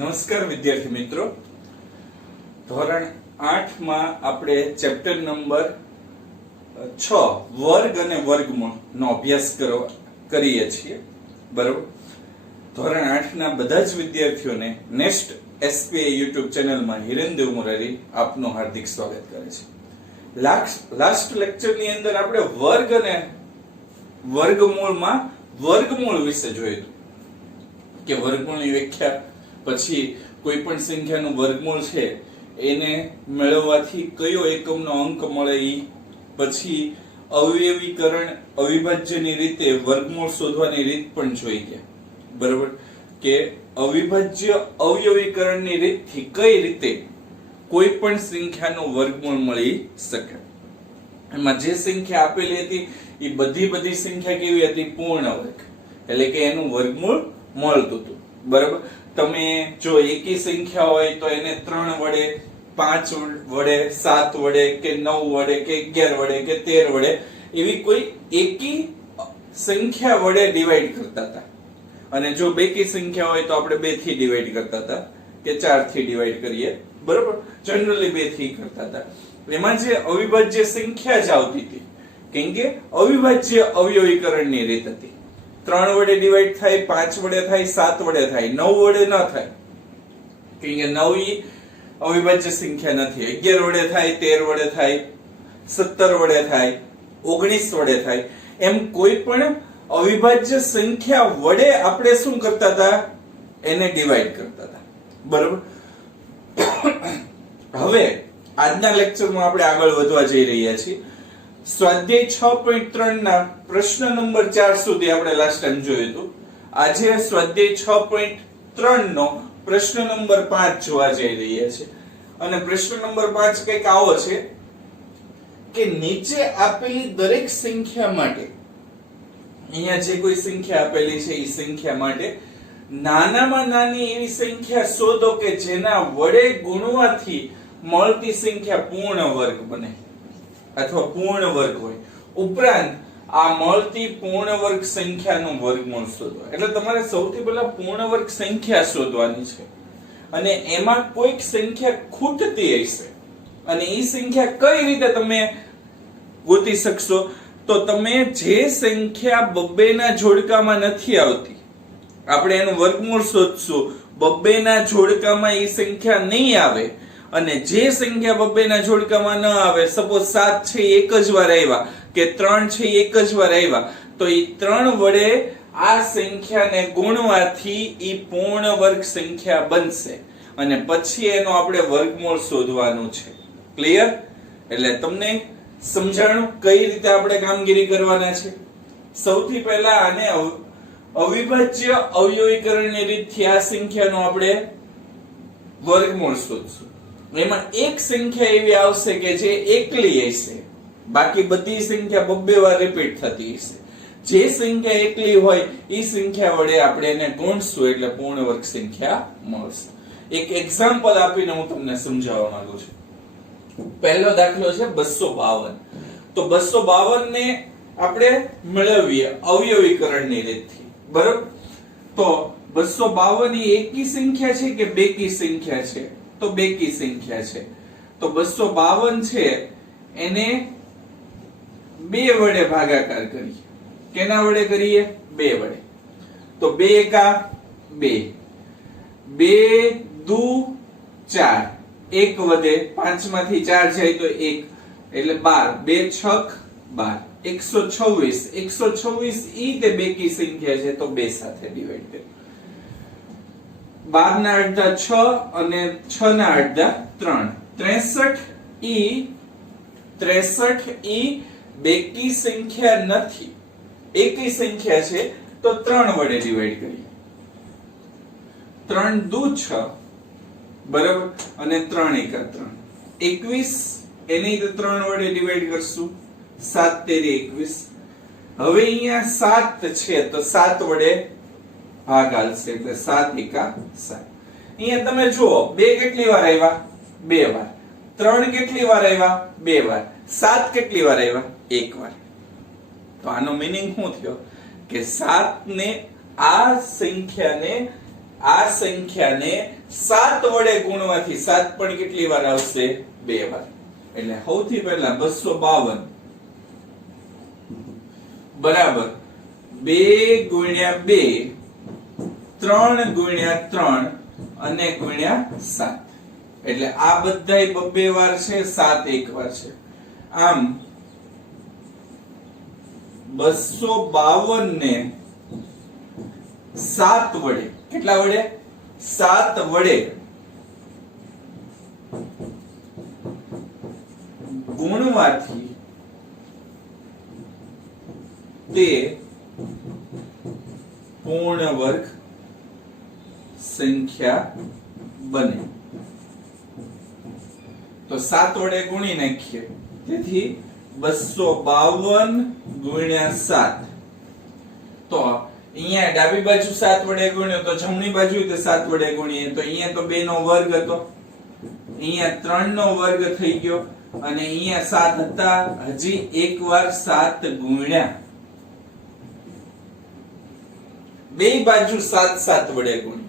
નમસ્કાર વિદ્યાર્થી મિત્રો, ધોરણ 8 માં આપણે ચેપ્ટર નંબર 6 વર્ગ અને વર્ગમૂળ નો અભ્યાસ કરીએ છીએ. બરોબર. ધોરણ 8 ના બધા જ વિદ્યાર્થીઓને નેક્સ્ટ એસપીઆઈ યુટ્યુબ ચેનલમાં હિરેન્દ્ર મુરારી આપનું હાર્દિક સ્વાગત કરે છે. લાસ્ટ લેક્ચર ની અંદર આપણે વર્ગ અને વર્ગમૂળમાં વર્ગમૂળ વિશે જોયું કે વર્ગમૂળની વ્યાખ્યા, પછી કોઈ પણ સંખ્યાનું વર્ગમૂળ છે એને મેળવવાથી કયો એકમનો અંક મળે ઈ, પછી અવયવીકરણ અવિભાજ્યની રીતે વર્ગમૂળ શોધવાની રીત પણ જોઈ ગયા. બરોબર કે અવિભાજ્ય અવયવીકરણની રીતથી કઈ રીતે કોઈ પણ સંખ્યાનું વર્ગમૂળ મળી શકે. એમાં જે સંખ્યા આપેલી હતી એ બધી સંખ્યા કેવી હતી? પૂર્ણ વર્ગ, એટલે કે એનું વર્ગમૂળ મળતું હતું. બરાબર. તમે જો એકી સંખ્યા હોય તો એને 3 વડે, 5 વડે, 7 વડે કે 9 વડે કે 11 વડે કે 13 વડે એવી કોઈ એકી સંખ્યા વડે ડિવાઈડ કરતા હતા. અને જો બેકી સંખ્યા હોય તો આપણે 2 થી ડિવાઈડ કરતા હતા કે 4 થી ડિવાઈડ કરીએ. બરાબર. જનરલી 2 થી કરતા હતા. એમાં જે અવિભાજ્ય સંખ્યા જ આવતી હતી, કેમ કે અવિભાજ્ય અવયવીકરણની રીત હતી. 3 વડે ડિવાઈડ થાય, 5 વડે થાય, 7 વડે થાય, 9 વડે ન થાય, કેમ કે 9 ઈ અવિભાજ્ય સંખ્યા નથી. 11 વડે થાય, 13 વડે થાય, 17 વડે થાય, 19 વડે થાય. એમ કોઈ પણ અવિભાજ્ય સંખ્યા વડે આપણે શું કરતા હતા? એને ડિવાઈડ કરતા હતા. બરોબર. હવે આજના લેક્ચરમાં આપણે આગળ વધવા જઈ રહ્યા છીએ. સ્વાધ્યાય 6.3 ના પ્રશ્ન નંબર 4 સુધી આપણે લાસ્ટ ટાઈમ જોયું હતું. આજે સ્વાધ્યાય 6.3 નો પ્રશ્ન નંબર 5 જોવા જઈ રહ્યા છે. અને પ્રશ્ન નંબર 5 કંઈક આવો છે કે નીચે આપેલી દરેક સંખ્યા માટે, અહીંયા જે કોઈ સંખ્યા આપેલી છે એ સંખ્યા માટે નાનામાં નાની એવી સંખ્યા શોધો કે જેના વડે ગુણવાથી મળતી સંખ્યા પૂર્ણ વર્ગ બને અથવા પૂર્ણ વર્ગ હોય. ઉપરાંત આ મળતી પૂર્ણ વર્ગ સંખ્યાનું વર્ગમૂળ શોધો. એટલે તમારે સૌથી પહેલા પૂર્ણ વર્ગ સંખ્યા શોધવાની છે અને એમાં કોઈક સંખ્યા ખૂટતી હશે અને એ સંખ્યા કઈ રીતે તમે ગોતી શકશો? તો તમે જે સંખ્યા બબ્બેના જોડકામાં નથી આવતી, આપણે એનું વર્ગમૂળ શોધશું. બબ્બેના જોડકામાં એ સંખ્યા નહીં આવે અને જે સંખ્યા બબ્બેના જોડકામાં ન આવે, સપોઝ 7 છે એક જ વાર આવ્યા કે 3 છે એક જ વાર આવ્યા, તો એ 3 વડે આ સંખ્યાને ગુણવાથી ઈ પૂર્ણ વર્ગ સંખ્યા બનશે અને પછી એનો આપણે વર્ગમૂળ શોધવાનું છે. ક્લિયર? એટલે તમને સમજાણું કઈ રીતે આપણે કામગીરી કરવાના છે. સૌથી પહેલા આને અવિભાજ્ય અવયવીકરણની રીતથી આ સંખ્યાનો આપણે વર્ગમૂળ શોધશું. એમાં એક સંખ્યા એવી આવશે કે જે એકલી હશે, બાકી બધી સંખ્યા બબ્બે વાર રિપીટ થતી હશે. જે સંખ્યા એકલી હોય એ સંખ્યા વડે આપણે એને ગુણશું એટલે પૂર્ણ વર્ગ સંખ્યા મળશે. એક એક્ઝામ્પલ આપીને હું તમને સમજાવવા માંગુ છું. પહેલો દાખલો છે 252. તો 252 ને આપણે મેળવીએ અવયવીકરણની રીતથી. બરોબર. તો 252 એ એકી સંખ્યા છે કે બેકી સંખ્યા છે? તો બેકી સંખ્યા છે. તો 252 છે એને 2 વડે ભાગાકાર કરીએ. કેના વડે કરીએ? 2 વડે. તો 2 એકા 2, 2 દુ 4, 1 વધે, 5 માંથી 4 જાય તો 1 એટલે 12, 2 છક 12, 126. 126 ઈ તે બેકી સંખ્યા છે તો 2 સાથે ડિવાઈડ કરીએ. 12 ના અડધા 6 અને 6 ના અડધા 3, 63 ઈ બેકી સંખ્યા નથી, એકી સંખ્યા છે તો 3 વડે ડિવાઈડ કરીએ. 3 દુ 6, બરાબર, અને 3 એકા 3, 21. એની તો 3 વડે ડિવાઈડ કરશું. 7 તેરી 21. હવે અહીંયા 7 છે તો 7 વડે ભાગ આલશે એટલે 7 એકા 7. અહીંયા તમે જુઓ 2 કેટલી વાર આવ્યા? 2 વાર. 3 કેટલી વાર આવ્યા? 2 વાર. 7 કેટલી વાર આવ્યા? 1 વાર. તો આનો મીનિંગ શું થયો કે 7 ને આ સંખ્યાને આ સંખ્યાને 7 વડે ગુણવાથી 7 પણ કેટલી વાર આવશે? 2 વાર. એટલે સૌથી પહેલા 252 બરાબર 2 ગુણ્યા 2 3 ગુણ્યા 3 અને ગુણ્યા 7. એટલે આ બધાય 2 વાર છે, 7 એક વાર છે. આમ 252 ને 7 વડે, કેટલા વડે? 7 વડે ગુણવાથી તે પૂર્ણ વર્ગ સંખ્યા બને. તો 7 વડે ગુણી નાખીએ, તેથી 252 ગુણ્યા 7. તો અહીંયા ડાબી બાજુ 7 વડે ગુણ્યો તો જમણી બાજુ તે 7 વડે ગુણીએ તો અહીંયા તો 2 નો વર્ગ હતો, અહીંયા 3 નો વર્ગ થઈ ગયો અને અહીંયા 7 હતા. હજી એક વાર 7 ગુણ્યા, બે બાજુ 7 7 વડે ગુણી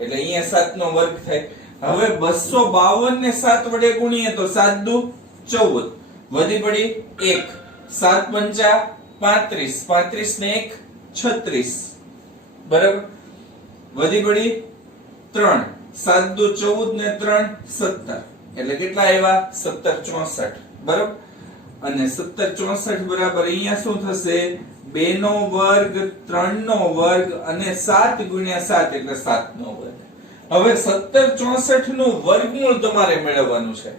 એટલે અહીંયા 7 નો વર્ગ થાય. હવે 252 ને 7 વડે ગુણીએ તો 7 દુ 14, વધી પડી 1, 7 પંચા 35, 35 ને 1 36, બરાબર. વધી પડી 3, 7 દુ 14 ને 3 17, એટલે કેટલા આવ્યા? 17 64, બરાબર. અને 17 64 બરાબર અહીંયા શું થશે? 2 નો વર્ગ, 3 નો વર્ગ અને 7 ગુણ્યા 7 એટલે 7 નો વર્ગ. હવે 17 64 નું વર્ગમૂળ તમારે મેળવવાનું છે.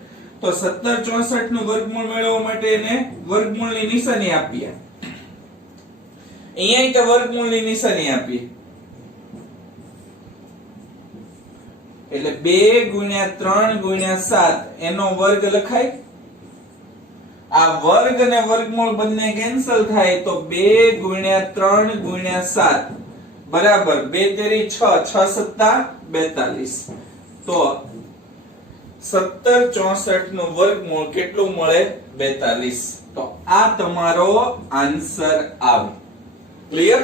તો 17 64 નું વર્ગમૂળ મેળવવા માટે એને વર્ગમૂળની નિશાની આપીએ. અહીંયા કે વર્ગમૂળની નિશાની આપીએ એટલે 2 ગુણ્યા 3 ગુણ્યા 7 એનો વર્ગ લખાય. આ વર્ગ અને વર્ગમૂળ બંને કેન્સલ થાય તો 2 ગુણ્યા 3 ગુણ્યા 7 બરાબર 2 તેરી 6, 6 સત્તા 42. તો 17 64 નું વર્ગમૂળ કેટલું મળે? 42. તો આ તમારો આન્સર આવે. ક્લિયર?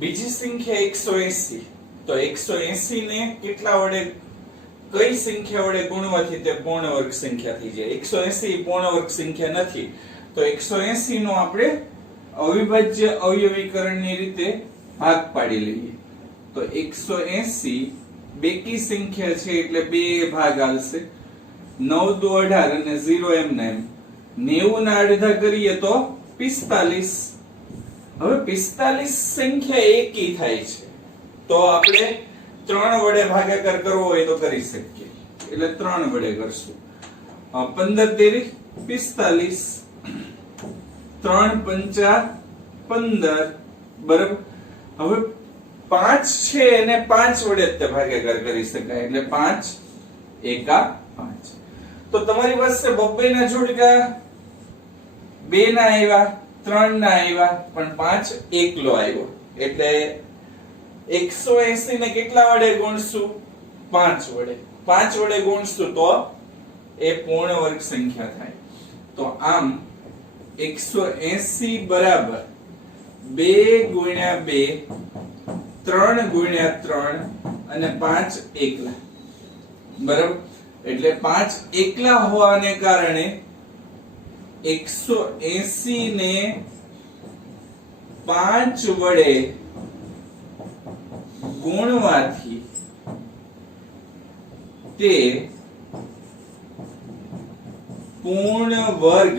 બીજી સંખ્યા 180. તો 180 ને કેટલા વડે, કઈ સંખ્યા વડે ગુણવાથી તે પૂર્ણ વર્ગ સંખ્યા થઈ જાય? 180 પૂર્ણ વર્ગ સંખ્યા નથી, તો 180 નો આપણે અવિભાજ્ય અવયવીકરણની રીતે ભાગ પાડી લઈએ. તો 180 બેકી સંખ્યા છે એટલે બે ભાગ આવશે. 9 દુ 18 અને 0 એમને એમ. 90 ના અડધા કરીએ તો 45. હવે 45 સંખ્યા એકી થાય છે તો આપણે 3 વડે ભાગાકાર કરવો હોય તો કરી શકીએ, એટલે 3 વડે કરશું. 15 તેરી 45, 3 પંચા 15, બરાબર. હવે 5 છે એને 5 વડે જ ભાગાકાર કરી શકાય, એટલે 5 એકા 5. તો તમારી પાસે 2 ના જોડકા 2 ના આવ્યા, 3 ના આવ્યા, પણ 5 એકલો આવ્યો. એટલે 180 ને કેટલા વડે ગુણશું? 5 વડે. 5 વડે ગુણશું તો એ પૂર્ણ વર્ગ સંખ્યા થાય. તો આમ 180 બરાબર 2 ગુણ્યા 2, 3 ગુણ્યા 3 અને 5 એકલા, બરાબર. એટલે 5 એકલા હોવાને કારણે 180 ને 5 વડે ગુણવાથી તે પૂર્ણ વર્ગ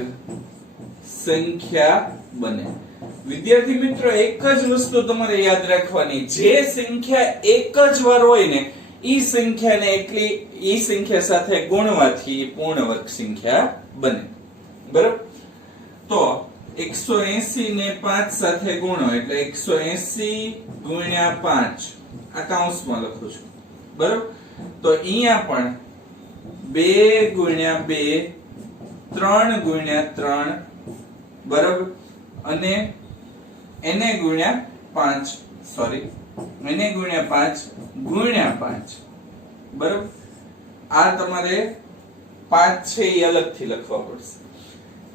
સંખ્યા બને. વિદ્યાર્થી મિત્રો, એક જ વસ્તુ તમારે યાદ રાખવાની, જે સંખ્યા એક જ વાર હોય ને ઈ સંખ્યાને એટલી ઈ સંખ્યા સાથે ગુણવાથી પૂર્ણ વર્ગ સંખ્યા બને, બરાબર. તો 180 ને 5 સાથે ગુણો એટલે 180 ગુણ્યા 5, આ કૌંસમાં લખું છું, બરાબર. તો અહીંયા પણ 2 ગુણ્યા 2, 3 ગુણ્યા 3, બરાબર. અને એને ગુણ્યા 5, સોરી, એને ગુણ્યા 5 ગુણ્યા 5, બરાબર. આ તમારે 5 છે એ અલગથી લખવા પડશે.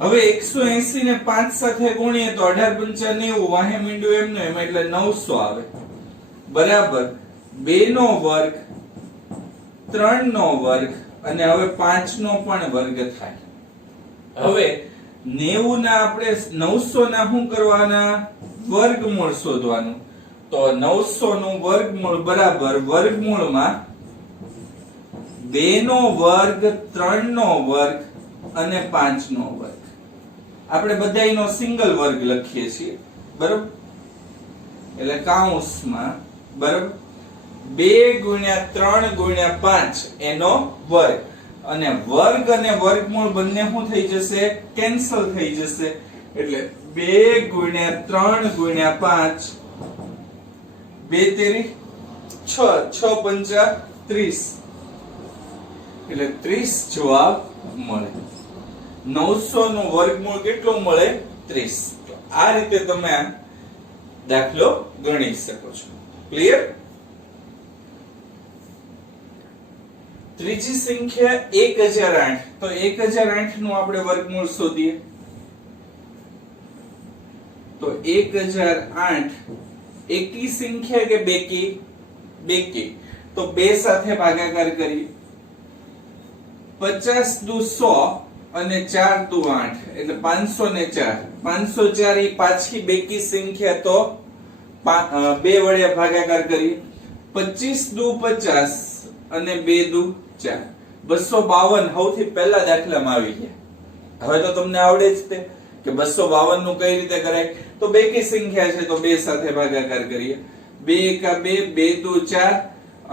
હવે 180 ને 5 સાથે ગુણીએ તો 18 × 5 90 વાહે મીંડું એમનો એમ એટલે 900 આવે બરાબર 2 નો વર્ગ 3 નો વર્ગ અને હવે 5 નો પણ વર્ગ થાય। હવે 90 ના આપણે 900 ના શું કરવાના વર્ગમૂળ શોધવાનું તો 900 નું વર્ગમૂળ બરાબર વર્ગમૂળમાં 2 નો વર્ગ 3 નો વર્ગ અને 5 નો વર્ગ આપણે બધાયનો સિંગલ વર્ગ લખીએ છીએ બરાબર એટલે કૌંસમાં બરાબર 2 × 3 × 5 એનો વર્ગ અને વર્ગ અને વર્ગમૂળ બંને શું થઈ જશે કેન્સલ થઈ જશે એટલે 2 × 3 × 5 2 તેરી 6 6 પંચા 30 એટલે 30 જવાબ મળે 900 નું વર્ગમૂળ કેટલું મળે 30 તો આ રીતે તમે આ દાખલો ગણી શકો છો ક્લિયર। ત્રીજી સંખ્યા 1008 તો 1008 નું આપણે વર્ગમૂળ શોધીએ તો 1008 એકી સંખ્યા કે બેકી બેકી તો 2 સાથે ભાગાકાર કરીએ 50 દુ 100 અને 4 દુ 8 એટલે 504 504 ઈ પાછી બેકી સંખ્યા તો 2 વડે ભાગાકાર કરીએ 25 દુ 50 અને 2 દુ 4 252 સૌથી પહેલા દાખલામાં આવી ગયા હવે તો તમને આવડે જ તે કે 252 નું કઈ રીતે કરાય તો બેકી સંખ્યા છે તો 2 સાથે ભાગાકાર કરીએ 2 એકા 2 2 દુ 4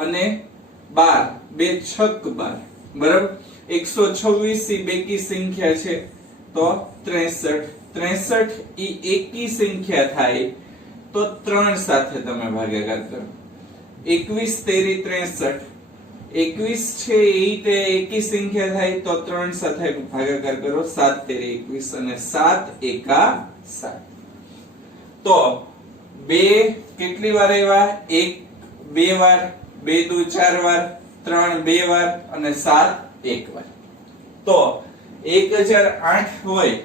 અને 12 2 છક 12 બરાબર 126 ઈ બેકી સંખ્યા છે તો 63 63 ઈ એકી સંખ્યા થાય તો 3 સાથે તમે ભાગાકાર કરો 21 તેરી 63 21 છે ઈ તે એકી સંખ્યા થાય તો 3 સાથે ભાગાકાર કરો 7 તેરી 21 અને 7 એકા 7 તો 2 કેટલી વાર આવ્યા 1 2 વાર 2 દુ 4 વાર 3 2 વાર અને 7 એક વાર તો 1008 હોય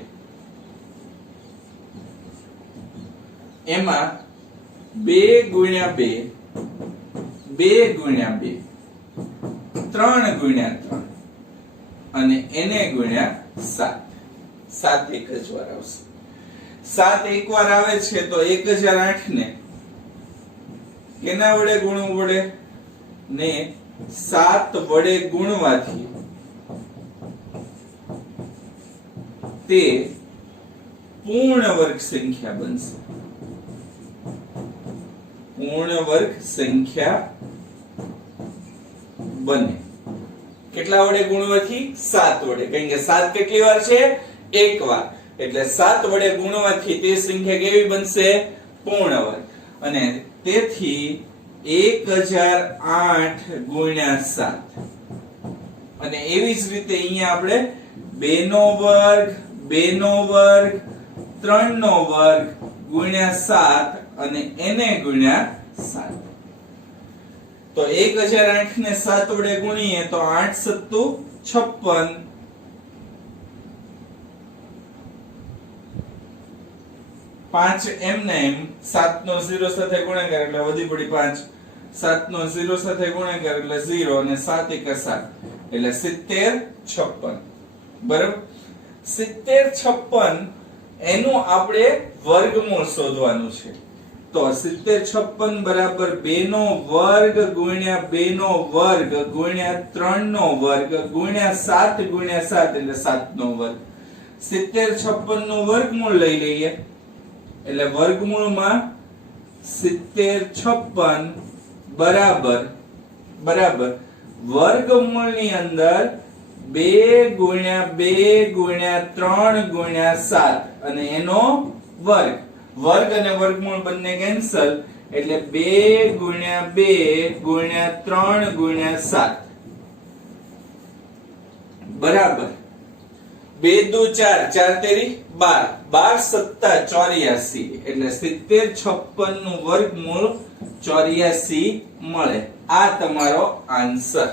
એમાં 2 × 2 2 × 2 3 × 3 અને એને ગુણ્યા 7 7 એક જ વાર આવશે 7 એક વાર આવે છે તો 1008 ને કેના વડે ગુણવું પડે ને 7 વડે ગુણવાથી તે પૂર્ણ વર્ગ સંખ્યા બનશે પૂર્ણ વર્ગ સંખ્યા બને કેટલા વડે ગુણવાથી 7 વડે કારણ કે 7 કેટલી વાર છે એક વાર એટલે 7 વડે ગુણવાથી તે સંખ્યા કેવી બનશે પૂર્ણ વર્ગ અને તેથી 1008 ગુણ્યા 7 અને એવી જ રીતે અહીંયા આપણે 2 નો વર્ગ 2 નો વર્ગ 3 નો વર્ગ ગુણ્યા 7 અને એને ગુણ્યા 7 તો 1008 ને 7 વડે ગુણીએ તો 8 સત્તુ 56 5 એમને એમ 7 નો 0 સાથે ગુણાકાર એટલે વધી પડી 5 7 નો 0 સાથે ગુણાકાર એટલે 0 અને 7 એકા 7 એટલે 70 56 બરાબર 70 56 એનું આપણે વર્ગમૂળ શોધવાનું છે તો 70 56 બરાબર 2 નો વર્ગ ગુણ્યા 2 નો વર્ગ ગુણ્યા 3 નો વર્ગ ગુણ્યા 7 ગુણ્યા 7 એટલે 7 નો વર્ગ 70 56 નું વર્ગમૂળ લઈ લઈએ એટલે વર્ગમૂળમાં 70 56 બરાબર વર્ગમૂળની અંદર 2 ગુણ્યા 2 ગુણ્યા 3 ગુણ્યા 7 અને એનો વર્ગ વર્ગ અને વર્ગમૂળ બંને કેન્સલ એટલે 2 ગુણ્યા 2 ગુણ્યા 3 ગુણ્યા 7 બરાબર 2 દુ 4 4 તેરી 12 12 સત્તા 84 એટલે 70 56 નું વર્ગમૂળ 84 મળે આ તમારો આન્સર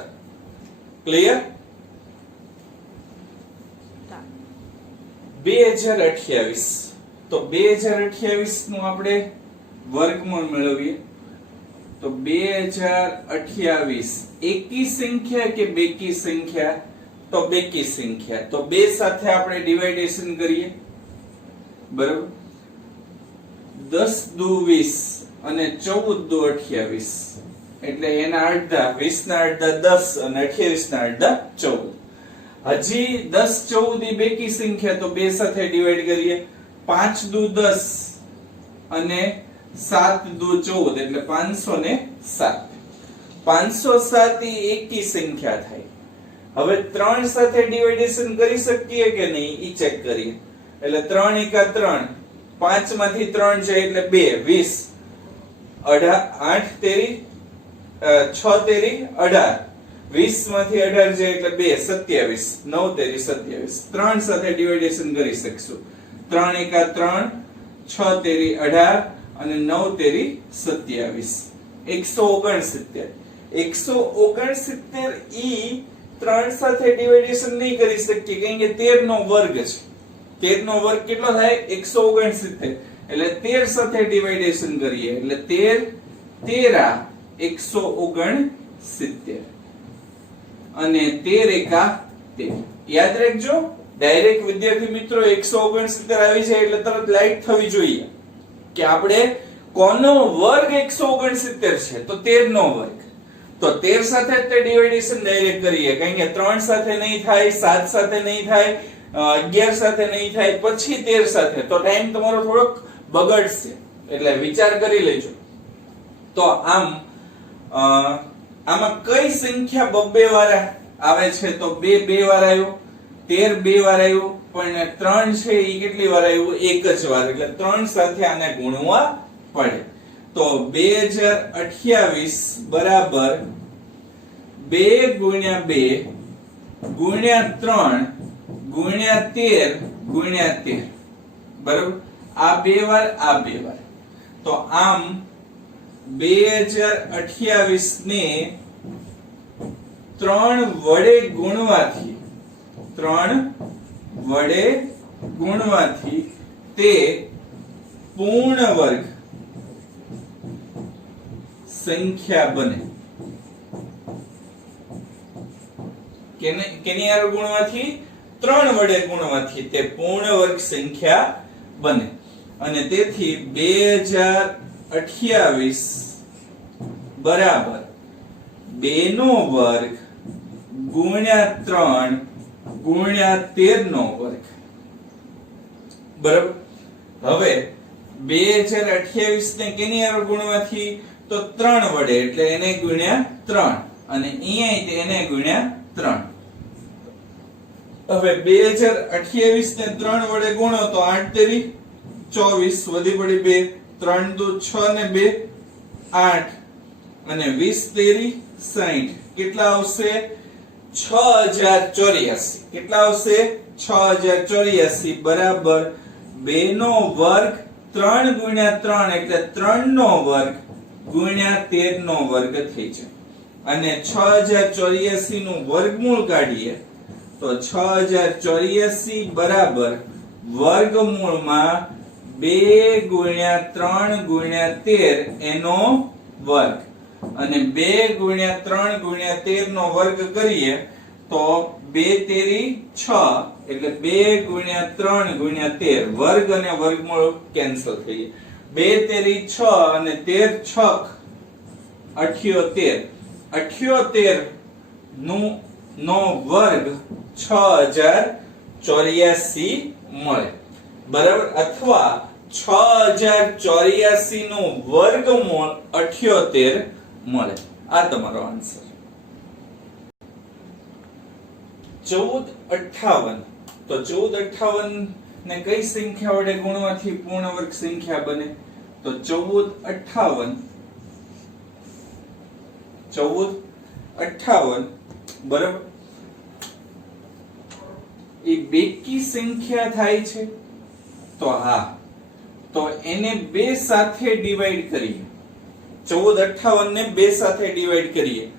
ક્લિયર 2028 તો 2028 નું આપણે વર્ગમૂળ મેળવીએ તો 2028 એકી સંખ્યા કે બેકી સંખ્યા તો બેકી સંખ્યા તો બે સાથે આપણે ડિવાઇડેશન કરીએ બરાબર 10 દુ 20 અને 14 દુ 28 એટલે એના અડધા 20 ના અડધા 10 અને 28 ના અડધા 14 હજી 10 14 ની બેકી સંખ્યા તો બે સાથે ડિવાઈડ કરીએ 5 દુ 10 અને 7 દુ 14 એટલે 507 507 એ એકી સંખ્યા થાય હવે 3 સાથે ડિવાઇડેશન કરી શકીએ કે નહીં ઈ ચેક કરીએ એટલે 3 એકા 3 5 માંથી 3 જાય એટલે 2 20 8 તેરી 6 તેરી 18 20 માંથી 18 જાય એટલે 2 27 9 તેરી 27 3 સાથે ડિવાઇડેશન કરી શકશું 3 એકા 3 6 તેરી 18 અને 9 તેરી 27 169 169 ઈ 3 સાથે ડિવાઇડેશન નહીં કરી શકીએ કેમ કે 13 નો વર્ગ છે 13 નો વર્ગ કેટલો થાય 169 એટલે 13 સાથે ડિવાઇડેશન કરીએ એટલે 13 13 169 અને 13 એકા 13 યાદ રાખજો ડાયરેક્ટ વિદ્યાર્થી મિત્રો 169 આવી જાય એટલે તરત લાઈટ થવી જોઈએ કે આપણે કોનો વર્ગ 169 છે તો 13 નો વર્ગ તો 13 સાથે તે ડિવાઇડેશન ડાયરેક્ટ કરીએ કારણ કે 3 સાથે નહીં થાય 7 સાથે નહીં થાય 11 સાથે નહીં થાય પછી 13 સાથે તો ટાઈમ તમારો થોડોક બગડશે એટલે વિચાર કરી લેજો તો આમાં કઈ સંખ્યા બબ્બે વાર આવે છે તો 2 2 વાર આવ્યો 13 2 વાર આવ્યો પણ 3 છે ઈ કેટલી વાર આવ્યું એક જ વાર એટલે 3 સાથે આને ગુણવા પડે તો 2028 બરાબર 2 ગુણ્યા 2 ગુણ્યા 3 ગુણ્યા 13 ગુણ્યા 13 બરાબર આ બે વાર તો આમ 2028 ને 3 વડે ગુણવાથી તે પૂર્ણ વર્ગ સંખ્યા બને કેની હારે ગુણવાથી 3 વડે ગુણવાથી તે પૂર્ણ વર્ગ સંખ્યા બને અને તેથી 2028 બરાબર 2 નો વર્ગ ગુણ્યા 3 ગુણ્યા 13 નો વર્ગ બરાબર હવે 2028 ને કેની હારે ગુણવાથી તો 3 વડે એટલે એને ગુણ્યા 3 અને અહીંયા એને ગુણ્યા 3 હવે 2028 ને 3 વડે ગુણો તો 8 તેરી 24 વધી પડી 2 3 દુ 6 ને 2 8 અને 20 તેરી 60 કેટલા આવશે 6084 કેટલા આવશે 6084 બરાબર 2 નો વર્ગ 3 ગુણ્યા 3 એટલે 3 નો વર્ગ ગુણ્યા 13 નો વર્ગ થઈ છે અને 6084 નું વર્ગમૂળ કાઢીએ તો 6084 બરાબર વર્ગમૂળમાં 2 ગુણ્યા 3 ગુણ્યા 13 એનો વર્ગ અને 2 ગુણ્યા 3 ગુણ્યા 13 નો વર્ગ કરીએ તો 2 તેરી 6 એટલે 2 ગુણ્યા 3 ગુણ્યા 13 વર્ગ અને વર્ગમૂળ કેન્સલ થઈ 2 તેરી 6 અને 13 6 78 78 નો વર્ગ 6084 મળે બરાબર અથવા 6084 નું વર્ગમૂળ 78 મળે આ તમારો આન્સર 1458 તો 1458 ને કઈ સંખ્યા વડે ગુણવાથી પૂર્ણ વર્ગ સંખ્યા બને તો 1458 બરાબર એ બેકી સંખ્યા થાય છે તો હા તો એને બે સાથે ડિવાઈડ કરીએ 1458 ને બે સાથે ડિવાઈડ કરીએ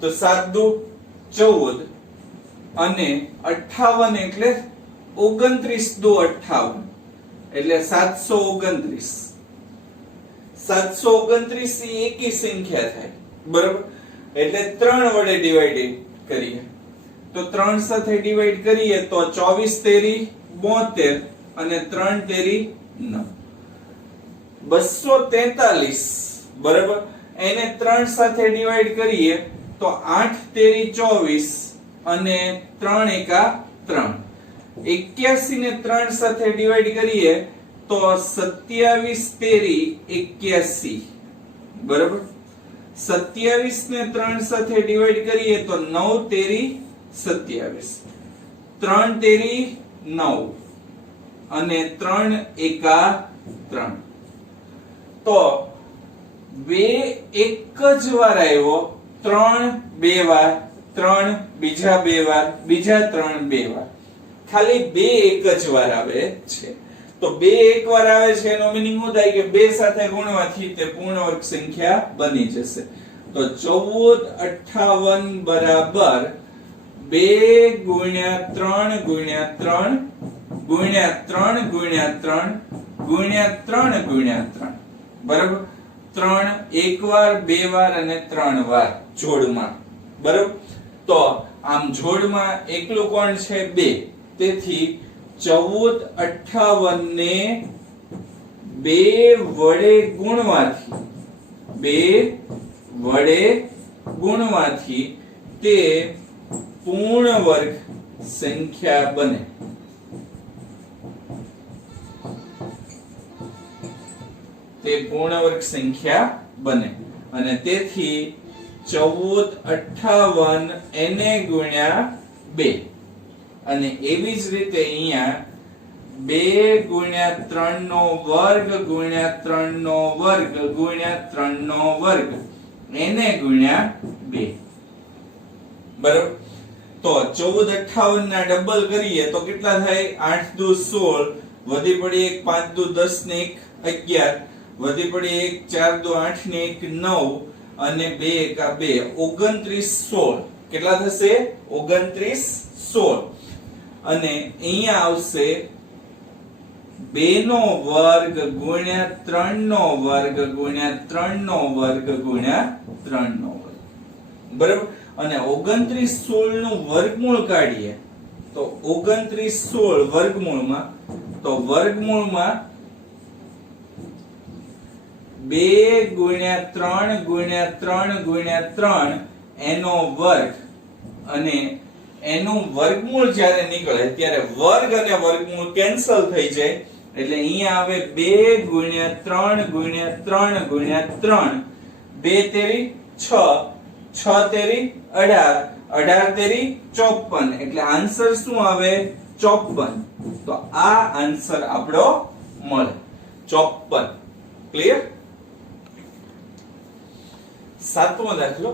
તો 7 દુ 14 અને 58 એટલે 29 દુ 58 એટલે 729. 729 એ એકી સંખ્યા થાય, બરાબર? એટલે 3 વડે ડિવાઈડ કરીએ તો 3 સાથે ડિવાઈડ કરીએ તો 24 તેરી 72 અને 3 તેરી 9, 243, બરાબર? એને 3 સાથે ડિવાઈડ કરીએ તો 8 તેરી 24 અને 3 એકા 3. 81 ને 3 સાથે ડિવાઈડ કરીએ તો 27 તેરી 81, બરાબર? 27 ને 3 સાથે ડિવાઈડ કરીએ તો 9 તેરી 27, 3 તેરી 9 અને 3 એકા 3. તો 2 એક જ વાર આવ્યો, 3 બે વાર, 3 બીજા 2 વાર, બીજા 3 2 વાર, ખાલી 2 એક જ વાર આવે છે. તો 2 એક વાર આવે છે એનો મીનિંગ શું થાય કે 2 સાથે ગુણવાથી તે પૂર્ણ વર્ગ સંખ્યા બની જશે. તો 1458 બરાબર 2 ગુણ્યા 3 ગુણ્યા 3 ગુણ્યા 3 ગુણ્યા 3 ગુણ્યા 3 ગુણ્યા 3, બરાબર? 3 એક વાર, 2 વાર અને 3 વાર જોડમાં, બરાબર? તો આમ જોડમાં એકલું કોણ છે? 2. તેથી 1458 ને 2 વડે ગુણવાથી તે પૂર્ણ વર્ગ સંખ્યા બને. અને તેથી 1458 એને ગુણ્યા 2. અને એવી જ રીતે અહીંયા 2 ગુણ્યા 3 નો વર્ગ ગુણ્યા 3 નો વર્ગ ગુણ્યા 3 નો વર્ગ એને ગુણ્યા 2, બરાબર? તો 1458 ના ડબલ કરીએ તો કેટલા થાય? 8 દુ 16, વધી પડી 1, 5 દુ 10 ને 1 11, વધી પડી 1, 4 દુ 8 ને 1 9 અને 2 એકા 2, 29 16. કેટલા થશે? 29 16. અને અહીંયા આવશે 2 નો વર્ગ ગુણ્યા 3 નો વર્ગ ગુણ્યા 3 નો વર્ગ ગુણ્યા 3 નો વર્ગ, બરાબર? અને 29 16 નું વર્ગમૂળ કાઢીએ તો 29 16 વર્ગમૂળમાં, તો વર્ગમૂળમાં 2 ગુણ્યા 3 ગુણ્યા 3 ગુણ્યા 3 એનો વર્ગ, અને એનું વર્ગમૂળ જ્યારે નીકળે ત્યારે વર્ગ અને વર્ગમૂળ કેન્સલ થઈ જાય. એટલે અહીંયા આવે 2 ગુણ્યા 3 ગુણ્યા 3 ગુણ્યા 3, 2 તેરી 6, 6 તેરી 18, 18 તેરી 54. એટલે આન્સર શું આવે? 54. તો આ આન્સર આપણો મળે 54. ક્લિયર? સાતમો દાખલો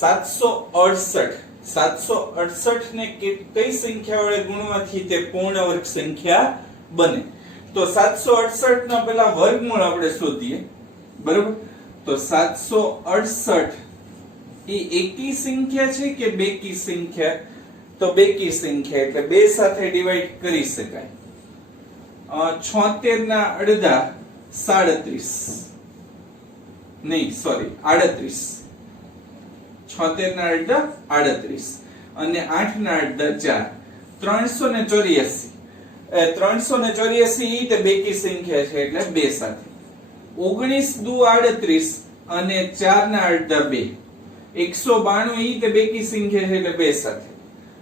768. 768 ને કઈ સંખ્યા વડે ગુણવાથી તે પૂર્ણ વર્ગ સંખ્યા બને? તો 768 ના પહેલા વર્ગમૂળ આપણે શોધીએ, બરાબર? તો 768 એ એકી સંખ્યા છે કે બેકી સંખ્યા? તો બેકી સંખ્યા એટલે 2 સાથે ડિવાઈડ કરી શકાય. 76 ના અડધા 37, નહીં સોરી 38, 76 ના અડધા 38 અને 8 ના અડધા 4, 384. 384 ઈ તે બેકી સંખ્યા છે એટલે 2 સાથે. 19 દુ 38 અને 4 ના અડધા 2, 192 ઈ તે બેકી સંખ્યા છે એટલે 2 સાથે.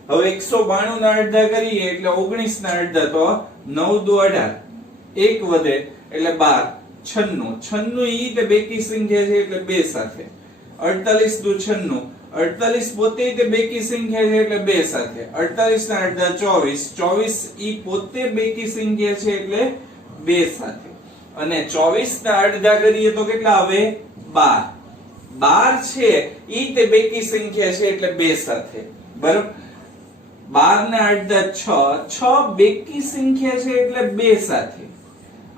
હવે 192 ના અડધા કરીએ એટલે 19 ના અડધા તો 9 દુ 18, 1 વધે એટલે 12, 96 ઈ તે બેકી સંખ્યા છે એટલે 2 સાથે. 48 દુ 96, 48 પોતે તે બેકી સંખ્યા છે એટલે 2 સાથે. 48 ના અડધા 24, 24 ઈ પોતે બેકી સંખ્યા છે એટલે 2 સાથે. અને 24 ના અડધા કરીએ તો કેટલા આવે? 12. 12 છે ઈ તે બેકી સંખ્યા છે એટલે 2 સાથે, બરાબર? 12 ના અડધા 6, 6 બેકી સંખ્યા છે એટલે 2 સાથે.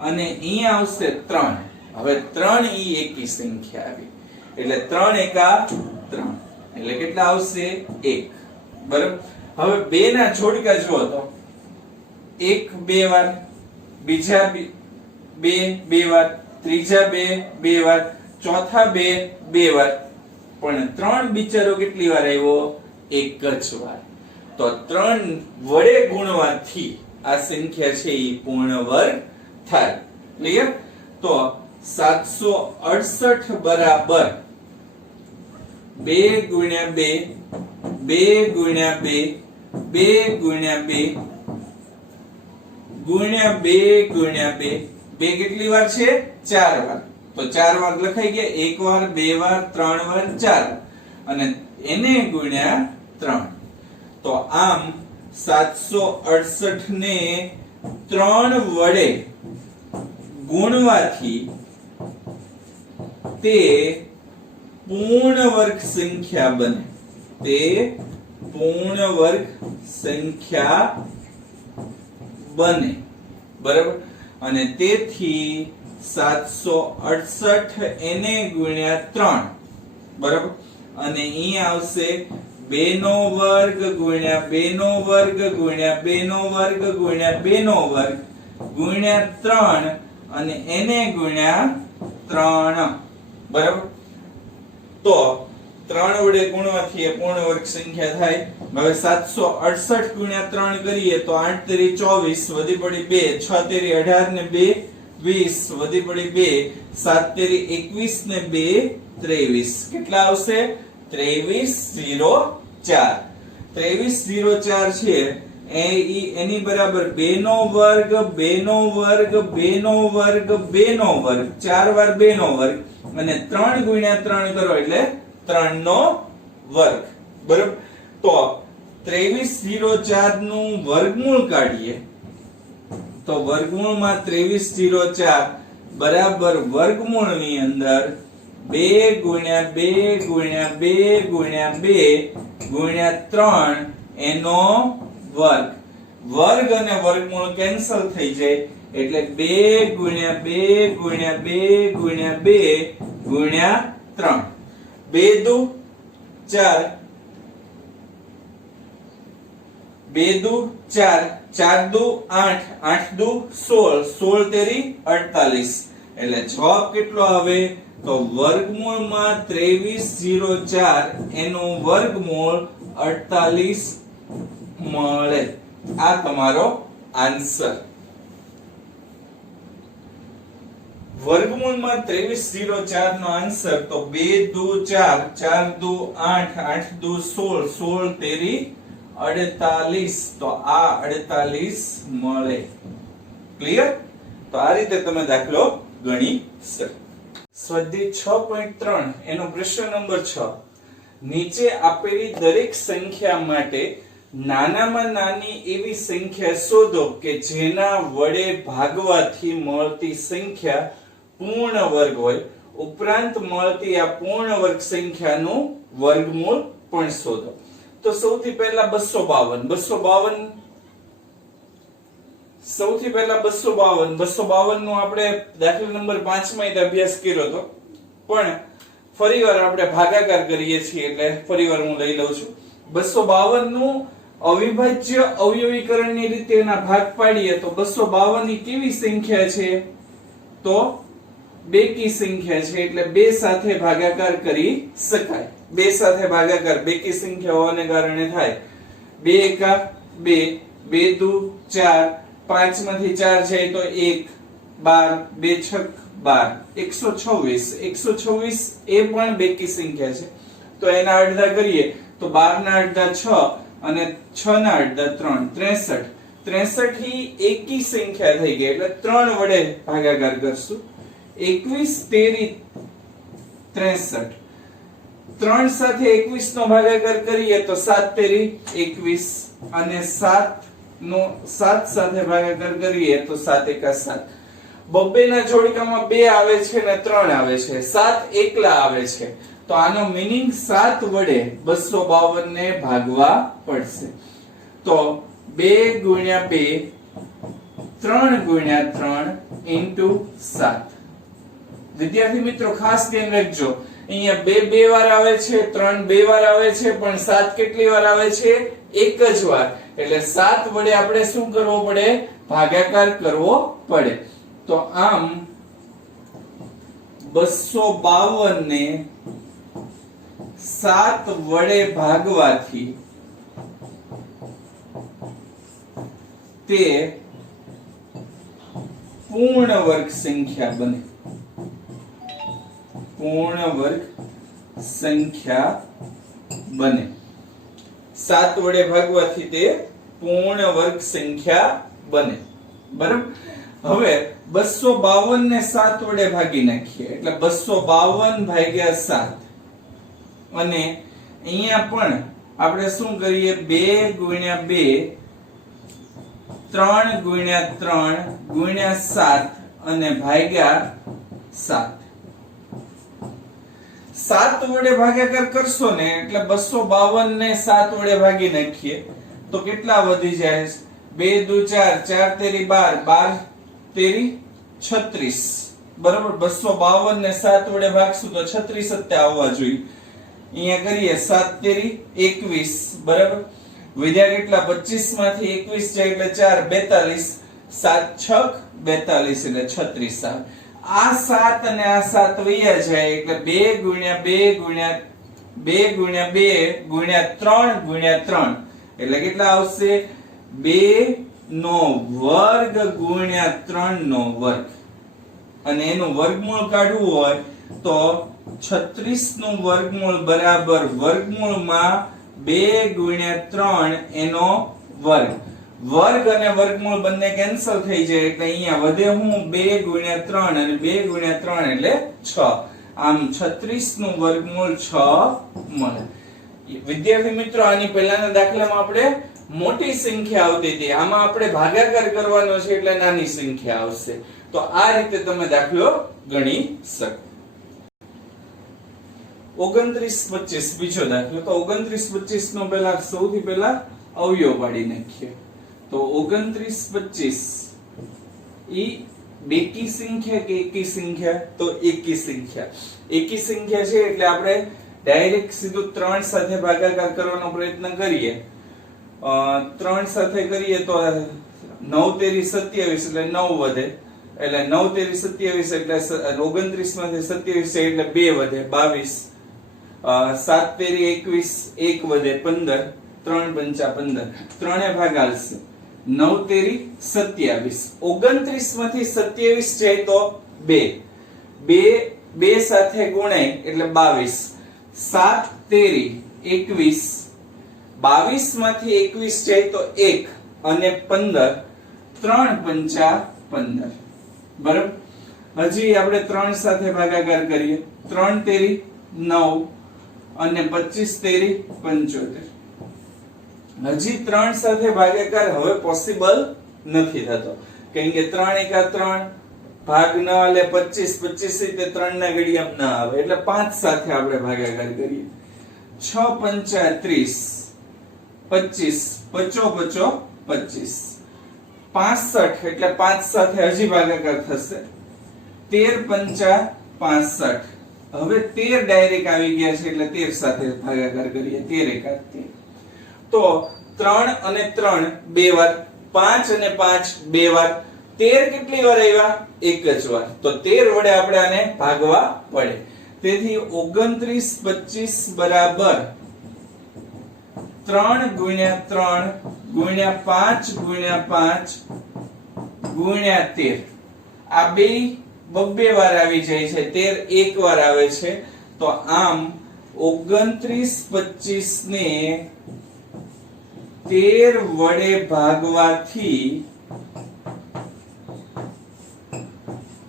અને અહીંયા આવશે 3. હવે 3 ઈ એકી સંખ્યા આવી એટલે 3 એકા 3 એટલે કેટલા આવશે? 1, બરાબર? હવે 2 ના જોડકા જુઓ તો એક બે વાર, બીજા બે બે વાર, ત્રીજા બે વાર, ચોથા બે વાર, પણ 3 બિચારો કેટલી વાર આવ્યો? એક જ વાર. તો 3 વડે ગુણવાથી આ સંખ્યા છે એ પૂર્ણ વર્ગ થાય. ક્લિયર? તો 768 બરાબર 2 ગુણ્યા 2 ગુણ્યા 2 2 ગુણ્યા 2 ગુણ્યા 2 ગુણ્યા 2 2 કેટલી વાર છે? 4 વાર. તો 4 વાર લખાઈ ગયા. 1 વાર, 2 વાર, 3 વાર, 4 અને એને ગુણ્યા 3. તો આમ 768 ને 3 વડે ગુણવાથી તે પૂર્ણ વર્ગ સંખ્યા બને. તે પૂર્ણ વર્ગ સંખ્યા બને. બરાબર? અને તેથી 768 એને ગુણ્યા 3. બરાબર? અને અહીં આવશે 2 નો વર્ગ ગુણ્યા 2 નો વર્ગ ગુણ્યા 2 નો વર્ગ ગુણ્યા 2 નો વર્ગ ગુણ્યા 3 અને એને ગુણ્યા 3. બરાબર? તો 3 વડે ગુણવાથી એ પૂર્ણ વર્ગ સંખ્યા થાય. હવે 768 ગુણ્યા 3 કરીએ તો 8 તેરી 24 વધી પડી 2, 6 તેરી 18 ને 2 20 વધી પડી 2, 7 તેરી 21 ને 2 23. કેટલા આવશે? 2304. 2304 છે એની બરાબર 2 નો વર્ગ 2 નો વર્ગ 2 નો વર્ગ 2 નો વર્ગ 4 વાર 2 નો વર્ગ અને 3 ગુણ્યા 3 કરો એટલે 3 નો વર્ગ. બરાબર? તો 2304 નું વર્ગમૂળ કાઢીએ તો વર્ગમૂળમાં 2304 બરાબર વર્ગમૂળની અંદર 2 ગુણ્યા 2 ગુણ્યા 2 ગુણ્યા 2 ગુણ્યા 3 એનો વર્ગ. વર્ગ અને વર્ગમૂળ કેન્સલ થઈ જાય એટલે 2 ગુણ્યા 2 ગુણ્યા 2 ગુણ્યા 2 ગુણ્યા 3. 2 દુ 4, 2 દુ 4, 4 દુ 8, 8 દુ 16, 16 તેરી 48. એટલે જવાબ કેટલો આવે? તો વર્ગમૂળમાં 2304 એનું વર્ગમૂળ 48 મળે. આ તમારો આન્સર. વર્ગમૂળમાં 2304 નો આન્સર તો 2 દુ 4, 4 દુ 8, 8 દુ 16, 16 તેરી 48. તો આ 48 મળે. ક્લિયર? તો આ રીતે તમે દાખલો ગણી શકો. સ્વાધ્યાય 6.3 એનો પ્રશ્ન નંબર 6. નીચે આપેલી દરેક સંખ્યા માટે નાનામાં નાની એવી સંખ્યા શોધો કે જેના વડે ભાગવાથી મળતી સંખ્યા પૂર્ણ વર્ગ હોય. ઉપરાંત મળતી આ પૂર્ણ વર્ગ સંખ્યાનું વર્ગમૂળ પણ શોધો. તો સૌથી પહેલા 252 સૌથી પહેલા 252 નું આપણે દાખલા નંબર 5 માં અભ્યાસ કર્યો હતો, પણ ફરીવાર આપણે ભાગાકાર કરીએ છીએ એટલે ફરીવાર હું લઈ લઉં છું. 252 નું અવિભાજ્ય અવયવીકરણની રીતે એના ભાગ પાડીએ તો 252 એ કેવી સંખ્યા છે? તો બેકી સંખ્યા છે એટલે 2 સાથે ભાગાકાર કરી શકાય. 2 સાથે ભાગાકાર બેકી સંખ્યા હોવાને કારણે થાય. 2 એકા 2, 2 દુ 4, 5 માંથી 4 જાય તો 1, 12, 2 છક 12, 126 એ પણ બેકી સંખ્યા છે. તો એના અડધા કરીએ તો 12 ના અડધા 6 અને 6 ના અડધા 3, 63 ઈ એકી સંખ્યા થઈ ગઈ એટલે 3 વડે ભાગાકાર કરશું. 21 તેરી 63, 3 સાથે 21 નો ભાગાકાર કરીએ તો 7 તેરી 21 અને 7 નો 7 સાથે ભાગાકાર કરીએ તો 7 એકા 7. બબ્બે ના જોડકામાં 2 આવે છે ને 3 આવે છે, 7 એકલા આવે છે. તો આનો મીનિંગ 7 વડે 252 ને ભાગવા પડશે. તો 2 ગુણ્યા 2, 3 ગુણ્યા 3 ઇન્ટુ 7. વિદ્યાર્થી મિત્રો ખાસ ધ્યાન રાખજો, અહીંયા 2 2 વાર આવે છે, 3 2 વાર આવે છે, પણ 7 કેટલી વાર આવે છે? એક જ વાર, એટલે 7 વડે આપણે શું કરવો પડે? ભાગાકાર કરવો પડે. તો આમ 252 ને 7 વડે ભાગવાથી તે પૂર્ણ વર્ગ સંખ્યા બને. પૂર્ણ વર્ગ સંખ્યા બને. 7 વડે ભાગવાથી તે પૂર્ણ વર્ગ સંખ્યા બને. બરાબર. હવે 252 ને 7 વડે ભાગી નાખીએ એટલે 252 ભાગ્યા 7 અને અહીંયા પણ આપણે શું કરીએ? 2 ગુણ્યા 2 3 ગુણ્યા 3 ગુણ્યા 7 અને ભાગ્યા 7. 7 વડે ભાગાકાર કરશો ને એટલે 252 ને 7 વડે ભાગી નાખીએ તો કેટલા વધી જાય? 2 દુ 4, 4 તેરી 12, 12 તેરી 36. બરાબર. 252 ને 7 વડે ભાગશું તો 36 જ આવવા જોઈએ. અહીંયા કરીએ 7 તેરી 21. બરાબર. વિદ્યા કેટલા? 25 માંથી 21 જાય એટલે 4 42, 7 6 42 એટલે 36 આવે. આ 7 અને આ 7 વયા જાય એટલે 2 ગુણ્યા 2 ગુણ્યા 2 ગુણ્યા 2 ગુણ્યા 3 ગુણ્યા 3 એટલે કેટલા આવશે? 2 નો વર્ગ ગુણ્યા 3 નો વર્ગ. અને એનું વર્ગમૂળ કાઢવું હોય તો 36 નું વર્ગમૂળ બરાબર વર્ગમૂળમાં 2 ગુણ્યા 3 એનો વર્ગ. વર્ગ અને વર્ગમૂળ બંને કેન્સલ થઈ જાય એટલે અહીંયા વધે હું? 2 ગુણ્યા 3 અને 2 ગુણ્યા 3 એટલે 6. આમ 36 નું વર્ગમૂળ 6 મળે. વિદ્યાર્થી મિત્રો, આની પહેલાના દાખલામાં આપણે મોટી સંખ્યા આવતી હતી, આમાં આપણે ભાગાકાર કરવાનો છે એટલે નાની સંખ્યા આવશે. તો આ રીતે તમે દાખલો ગણી શકો. 29-25 બીજો દાખલો. તો 29-25 નો પહેલા સૌથી પહેલા અવયવ પાડી નાખીએ. તો 29-25 ઈ બેકી સંખ્યા કે એકી સંખ્યા? તો એકી સંખ્યા. એકી સંખ્યા છે એટલે આપણે ડાયરેક્ટ સીધું 3 સાથે ભાગાકાર કરવાનો પ્રયત્ન કરીએ. 3 સાથે કરીએ તો 9 તેરી 27 એટલે 9 વધે, એટલે 9 તેરી 27 એટલે 29 માંથી 27 એટલે 2 વધે 22, 7 તેરી 21 1 વધે 15, 3 પંચા 15, 3 એ ભાગ આવશે. 9 તેરી 27, 29 માંથી 27 જાય તો 2 સાથે ગુણાય એટલે 22, 7 તેરી 21, 22 માંથી 21 જાય તો 1 અને 15, 3 પંચા 15. બરાબર. હજી આપણે 3 સાથે ભાગાકાર કરીએ. 3 તેરી 9 અને 25 તેરી 75. હજી 3 સાથે ભાગાકાર હવે પોસિબલ નથી થતો, કારણ કે 3 એકા 3 ભાગ ન આલે 25, 25 રીતે 3 ના ઘડિયામાં ના આવે એટલે 5 સાથે આપણે ભાગાકાર કરીએ. 6 પંચા 30, 25 પચો 25, 65 એટલે 5 સાથે હજી ભાગાકાર થશે. 13 પંચા 65. હવે 13 ડાયરેક્ટ આવી ગયા છે એટલે 13 સાથે ભાગાકાર કરીએ. 13 એકા 13. તો 3 અને 3 બે વાર, 5 અને 5 બે વાર, 13 કેટલી વાર આવ્યા? એક જ વાર. તો 13 વડે આપણે આને ભાગવા પડે. તેથી 29-25 બરાબર 3 ગુણ્યા 3 ગુણ્યા 5 ગુણ્યા 5 ગુણ્યા 13. આ બે બબ્બે વાર આવી જાય છે, 13 એક વાર આવે છે. તો આમ 29-25 ને 13 વડે ભાગવાથી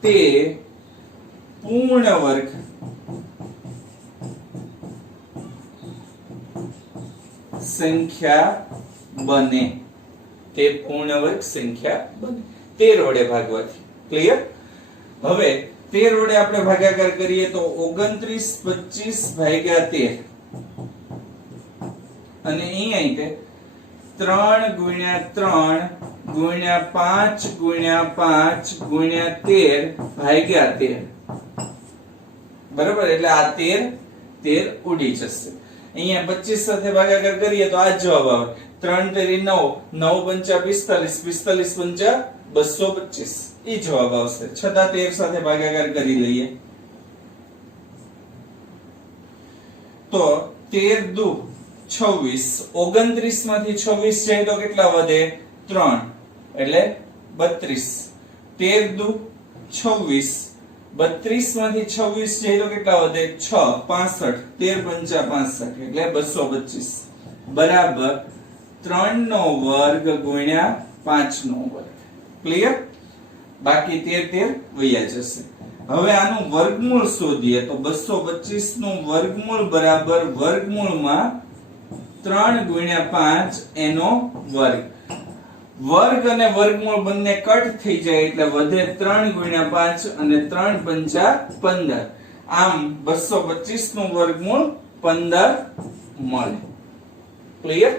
તે પૂર્ણ વર્ગ સંખ્યા બને. તે પૂર્ણ વર્ગ સંખ્યા બને 13 વડે ભાગવાથી. ક્લિયર? હવે 13 વડે આપણે ભાગાકાર કરીએ તો 29-25 ભાગ્યા 13 અને અહીં તે 3 ગુણ્યા 3 ગુણ્યા 5 ગુણ્યા 5 ગુણ્યા 13 ભાગ્યા 13. બરાબર. એટલે આ 13 ઉડી જશે. અહીંયા 25 સાથે ભાગાકાર કરીએ તો આ જવાબ આવે 3 તેરી 9, 9 પંચા 45, 45 પંચા 225, ઈ જવાબ આવશે. છતાં 13 સાથે ભાગાકાર કરી લઈએ તો 13 દુ 26, 29 માંથી 26 જાય તો કેટલા વધે 3 એટલે 32. 13 દુ 26, 32 માંથી 26 જાય તો કેટલા વધે 6, 65, 13 પંચા 65 એટલે 225 બરાબર 3 નો વર્ગ ગુણ્યા 5 નો વર્ગ. ક્લિયર? બાકી 13 વયા જશે. હવે આનું વર્ગમૂળ શોધીએ તો 225 નું વર્ગમૂળ બરાબર વર્ગમૂળમાં 3 ગુણ્યા 5 એનો વર્ગ. વર્ગ અને વર્ગમૂળ બંને કટ થઈ જાય એટલે વધે 3 ગુણ્યા 5 અને 3 પંચા 15. આમ 225 નું વર્ગમૂળ 15 મળે. ક્લિયર?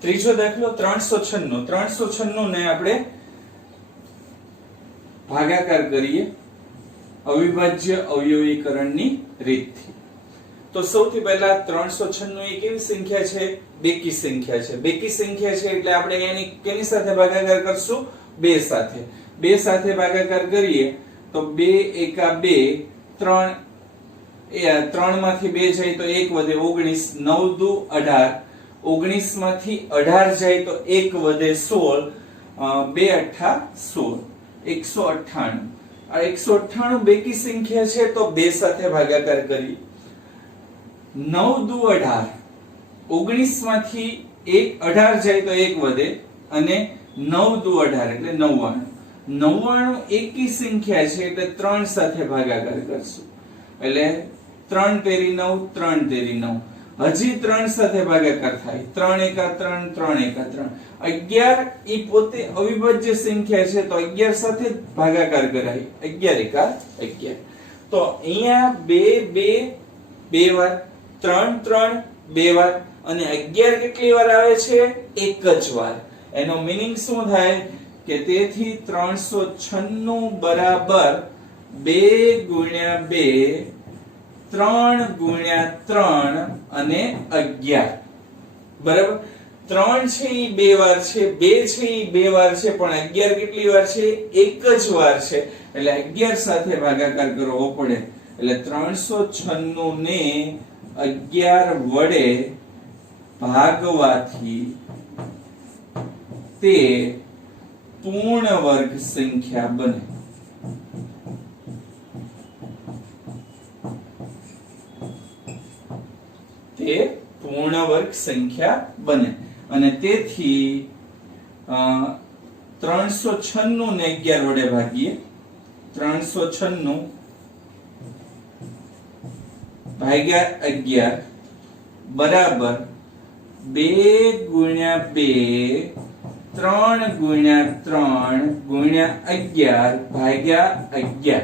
ત્રીજો દાખલો 396. 396 ને આપણે ભાગાકાર કરીએ અવિભાજ્ય અવયવીકરણની રીતથી. તો સૌથી પહેલા 396 એ કેવી સંખ્યા છે? બેકી સંખ્યા છે. બેકી સંખ્યા છે એટલે આપણે એની કેની સાથે ભાગાકાર કરશું? 2 સાથે. 2 સાથે ભાગાકાર કરીએ તો 2 એકા 2, 3 3 માંથી 2 જાય તો 1 વધે 19, 9 દુ 18, 19 માંથી 18 જાય તો 1 વધે 16, 2 અઠ્ઠા 16, 198. આ 198 બેકી સંખ્યા છે તો 2 સાથે ભાગાકાર કરીએ. 9 દુ 18, 19 માંથી 18 જાય તો 1 વધે અને 9 દુ 18 એટલે 99. 99 એકી સંખ્યા છે એટલે 3 સાથે ભાગાકાર કરશું એટલે 3 તેરી 9, 3 તેરી 9. હજી 3 સાથે ભાગાકાર થાય 3 એકા 3, 3 એકા 3. 11 ઈ પોતે અવિભાજ્ય સંખ્યા છે તો 11 સાથે ભાગાકાર કરાય 11 એકા 11. તો અહીંયા 2 2 વાર, 3 3 2 વાર અને 11 કેટલી વાર આવે છે? એક જ વાર. એનો મીનિંગ શું થાય કે તેથી 396 બરાબર 2 ગુણ્યા 2, 3 ગુણ્યા 3 અને 11. બરાબર? 3 છે ઈ 2 વાર છે, 2 છે ઈ 2 વાર છે, પણ 11 કેટલી વાર છે? એક જ વાર છે. એટલે 11 સાથે ભાગાકાર કરવો પડે. એટલે 396 ને 11 વડે ભાગવાથી તે પૂર્ણ વર્ગ સંખ્યા બને. તે પૂર્ણ વર્ગ સંખ્યા બને અને તેથી 396 ને 11 વડે ભાગીએ. 396 ભાગ્યા 11 બરાબર 2 ગુણ્યા 2, 3 ગુણ્યા 3 ગુણ્યા 11 ભાગ્યા 11.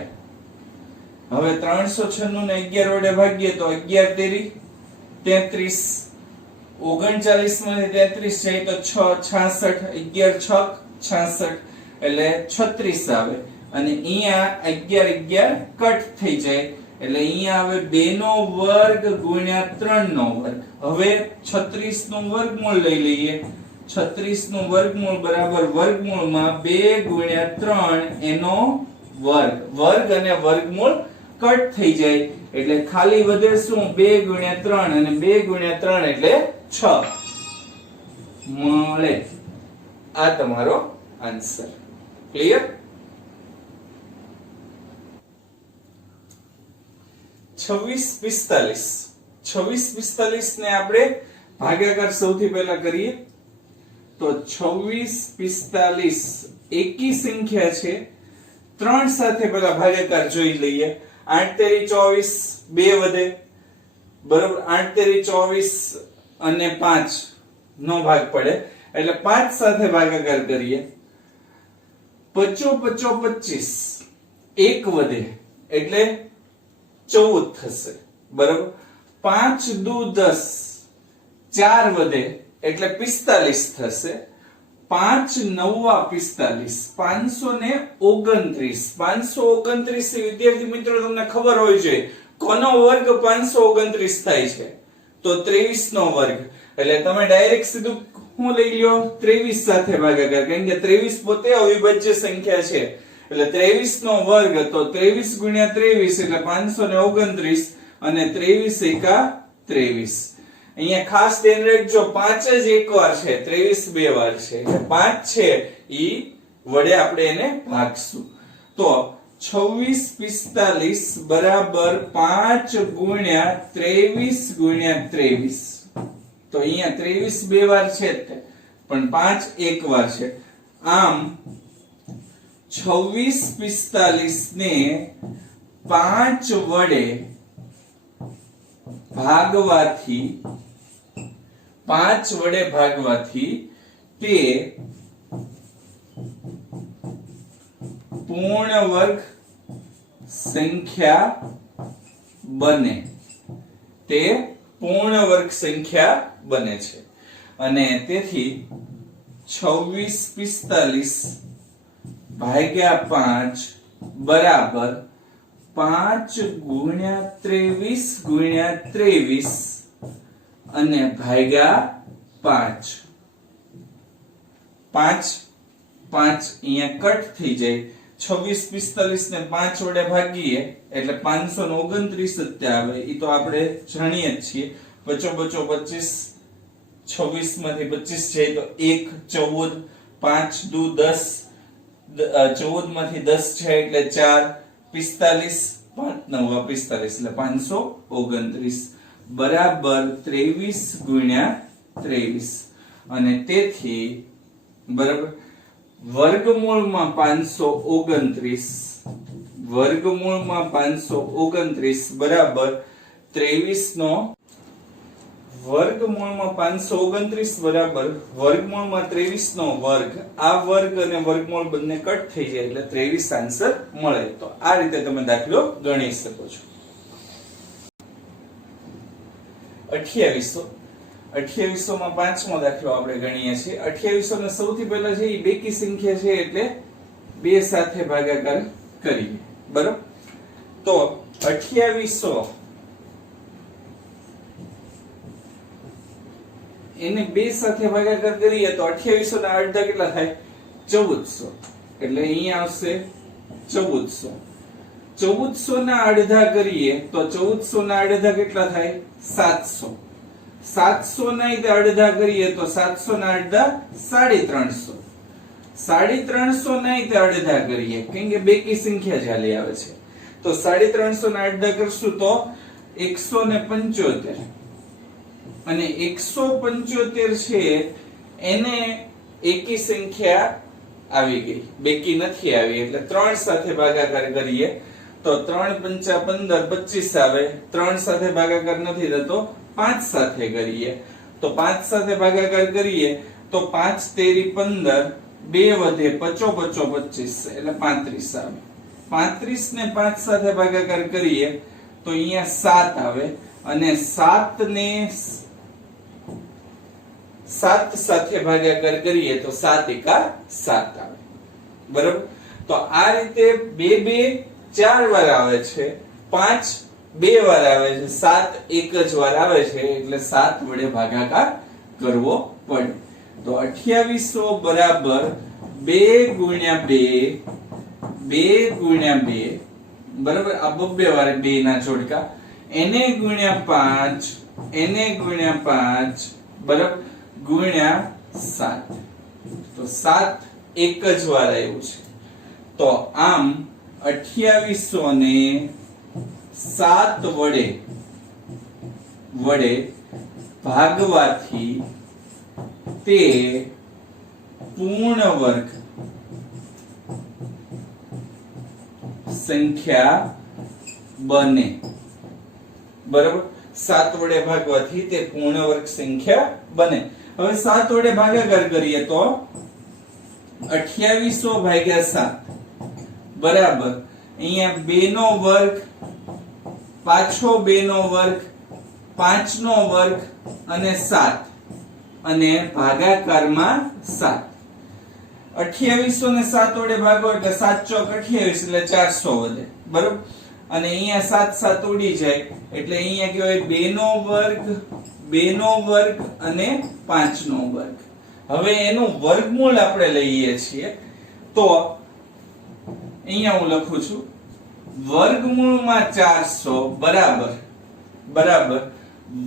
હવે 396 ને 11 વડે ભાગીએ તો 11 તેરી 33, 39 માંથી 33 જાય તો 6, 66, 11 6 66 એટલે 36 આવે અને અહીંયા 11 11 કટ થઈ જાય એટલે અહીંયા આવે 2 નો વર્ગ ગુણ્યા 3 નો વર્ગ. હવે 36 નું વર્ગમૂળ લઈ લઈએ. 36 નું વર્ગમૂળ બરાબર વર્ગમૂળમાં 2 ગુણ્યા 3 એનો વર્ગ. વર્ગ અને વર્ગમૂળ કટ થઈ જાય એટલે ખાલી વધે શું? 2 ગુણ્યા 3 અને 2 ગુણ્યા 3 એટલે 6 મળે. આ તમારો આન્સર. ક્લિયર? 26 45 ને આપણે ભાગાકાર સૌથી પહેલા કરીએ તો 26 45 એકી સંખ્યા છે. 3 સાથે પહેલા ભાગાકાર જોઈ લઈએ. 8 તેરી 24, 2 વધે બરોબર. 8 તેરી 24 અને 5 નો ભાગ પડે એટલે 5 સાથે ભાગાકાર કરીએ. 25 25 1 વધે એટલે 14 થશે. બરાબર? 5 દુ 10, 4 વધે એટલે 45 થશે. 5 નવા 45, 529. 529 વિદ્યાર્થી મિત્રો તમને ખબર હોય છે કોનો વર્ગ 529 થાય છે? તો 23 નો વર્ગ. એટલે તમે ડાયરેક્ટ સીધું શું લઈ લ્યો? 23 સાથે ભાગાકાર, કારણ કે 23 પોતે અવિભાજ્ય સંખ્યા છે. એટલે 23 નો વર્ગ તો 23 ગુણ્યા 23 એટલે 529 અને 23 એકા 23. અહીંયા ખાસ ધ્યાન રાખજો, 5 જ એક વાર છે, 23 બે વાર છે. એટલે 5 છે ઈ વડે આપણે એને ભાગશું. તો 2645 બરાબર 5 ગુણ્યા 23 ગુણ્યા 23. તો અહીંયા 23 બે વાર છે પણ 5 એક વાર છે. આમ 2645 ને 5 વડે ભાગવાથી તે પૂર્ણ વર્ગ સંખ્યા બને. તે પૂર્ણ વર્ગ સંખ્યા બને છે. અને તેથી 2645 ભાગ્યા 5 બરાબર 5 ગુણ્યા 23 ગુણ્યા 23 અને ભાગ્યા 5. 5 અહીંયા કટ થઈ જાય. 2645 ને 5 વડે ભાગીએ એટલે 529 જ આવે. ઈ તો આપણે જાણીએ જ છીએ. બચો 25, 26 માંથી 25 જાય તો 1, 14, 5 દુ 10, 14 માંથી 10 જાય એટલે 4, 45, 5 9 45 એટલે 529 બરાબર 23 ગુણ્યા 23. અને તેથી બરાબર વર્ગમૂળમાં 529 બરાબર 23 નો વર્ગમૂળમાં 529 બરાબર વર્ગમૂળમાં 23 નો વર્ગ. આ વર્ગ અને વર્ગમૂળ બંને કટ થઈ જાય એટલે 23 આન્સર મળે. તો આ રીતે તમે દાખલો ગણી શકો છો. 2800 માં પાંચમો દાખલો આપણે ગણીએ છીએ. 2800 ને સૌથી પહેલા છે એ બેકી સંખ્યા છે એટલે 2 સાથે ભાગાકાર કરીએ. બરાબર? તો 2800 એને 2 સાથે ભાગાકાર કરીએ તો 2800 ના અડધા કેટલા થાય? 1400. એટલે અહીંયા આવશે 1400. 1400 ના અડધા કરીએ તો 1400 ના અડધા કેટલા થાય? 700. 700 ના અડધા કરીએ તો 700 ના અડધા 350. 350 ના અડધા કરીએ કેમ કે બેકી સંખ્યા ચાલી આવે છે તો 350 ના અડધા કરશું તો 175. અને 175 છે એને એકી સંખ્યા આવી ગઈ, બેકી નથી આવી એટલે 3 સાથે ભાગાકાર કરીએ તો 3 પંચા 15 25 આવે. 3 સાથે ભાગાકાર નથી થતો 5 સાથે કરીએ તો 5 સાથે ભાગાકાર કરીએ તો 5 તેરી 15, 2 વધે 5 25 એટલે 35 આવે. 35 ને 5 સાથે ભાગાકાર કરીએ તો અહીંયા 7 આવે અને 7 ને 7 સાથે ભાગાકાર કરીએ તો 7 એકા 7 આવે. બરાબર? તો આ રીતે 2 2 4 વાર આવે છે, 5 2 વાર આવે છે, 7 એક જ વાર આવે છે એટલે 7 વડે ભાગાકાર કરવો પડે. તો 2800 બરાબર 2 ગુણ્યા 2 બરાબર આ બબ્બે વાર 2 ના જોડકા એને ગુણ્યા 5 બરાબર ગુણ્યા 7 તો 7 એક જ વાર આવ્યું છે. તો આમ 2800 ને 7 વડે ભાગવાથી તે પૂર્ણ વર્ગ સંખ્યા બને. બરાબર? 7 વડે ભાગવાથી તે પૂર્ણ વર્ગ સંખ્યા બને. હવે 7 વડે ભાગાકાર કરીએ તો 2800 ભાગ્યા 7 બરાબર અહીંયા 2 નો વર્ગ, પાછો 2 નો વર્ગ, 5 નો વર્ગ અને 7 અને ભાગાકારમાં 7. 2800 ને 7 વડે ભાગો એટલે 7 ચોક 28 એટલે 400 વધે. બરાબર? અને અહીંયા 7 7 ઉડી જાય એટલે અહીંયા કહેવાય 2 નો વર્ગ, 2 નો વર્ગ અને 5 નો વર્ગ. હવે એનું વર્ગમૂળ આપણે લઈએ છીએ તો અહીંયા હું લખું છું વર્ગમૂળમાં 400 બરાબર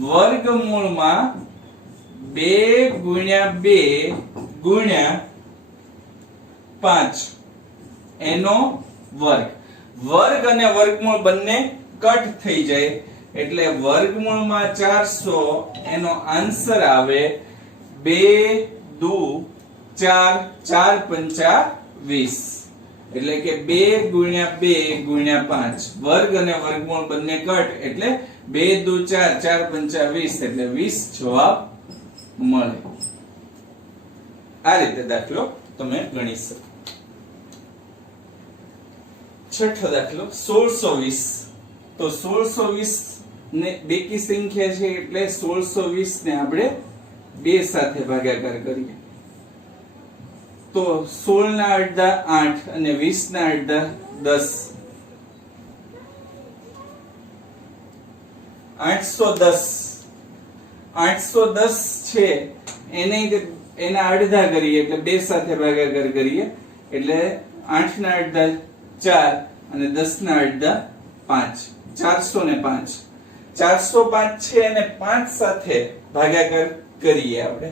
વર્ગમૂળમાં 2 ગુણ્યા 2 ગુણ્યા 5 એનો વર્ગ. વર્ગ અને વર્ગમૂળ બંને કટ થઈ જાય એટલે વર્ગમૂળમાં 400 એનો આન્સર આવે 2 દુ 4 4 પંચા 20 એટલે કે 2 ગુણ્યા 2 ગુણ્યા 5 વર્ગ અને વર્ગમૂળ બંને કટ એટલે 2 દુ 4 4 પંચા 20 એટલે 20 જવાબ મળે. આ રીતે દાખલો તમે ગણી શકો. છઠ્ઠો દાખલો 1620. તો 1620 ને બેકી સંખ્યા છે એટલે 1620 ને આપણે 2 સાથે ભાગાકાર કરીએ તો 16 ના અડધા 8 અને 20 ના અડધા 10 810 છે એના અડધા કરીએ એટલે 2 સાથે ભાગાકાર કરીએ એટલે 8 ના અડધા 4 અને 10 ના અડધા 5 405 405 છે અને 5 સાથે ભાગાકાર કરીએ આપણે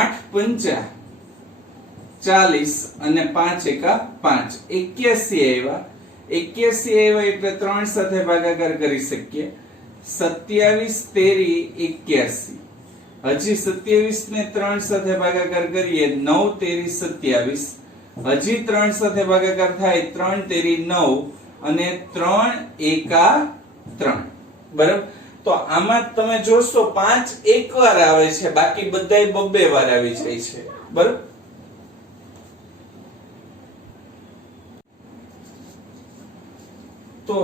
8 પંચા 40 અને 5 એકા 5 81 આવ્યા એટલે 3 સાથે ભાગાકાર કરી શકીએ 27 તેરી 81 હજી 27 ને 3 સાથે ભાગાકાર કરીએ 9 તેરી 27 હજી 3 સાથે ભાગાકાર થાય 3 તેરી 9 અને 3 એકા 3 બરાબર. તો આમાં તમે જોશો 5 એકવાર આવે છે બાકી બધાય બબ્બે વાર આવી જાય છે બરાબર. તો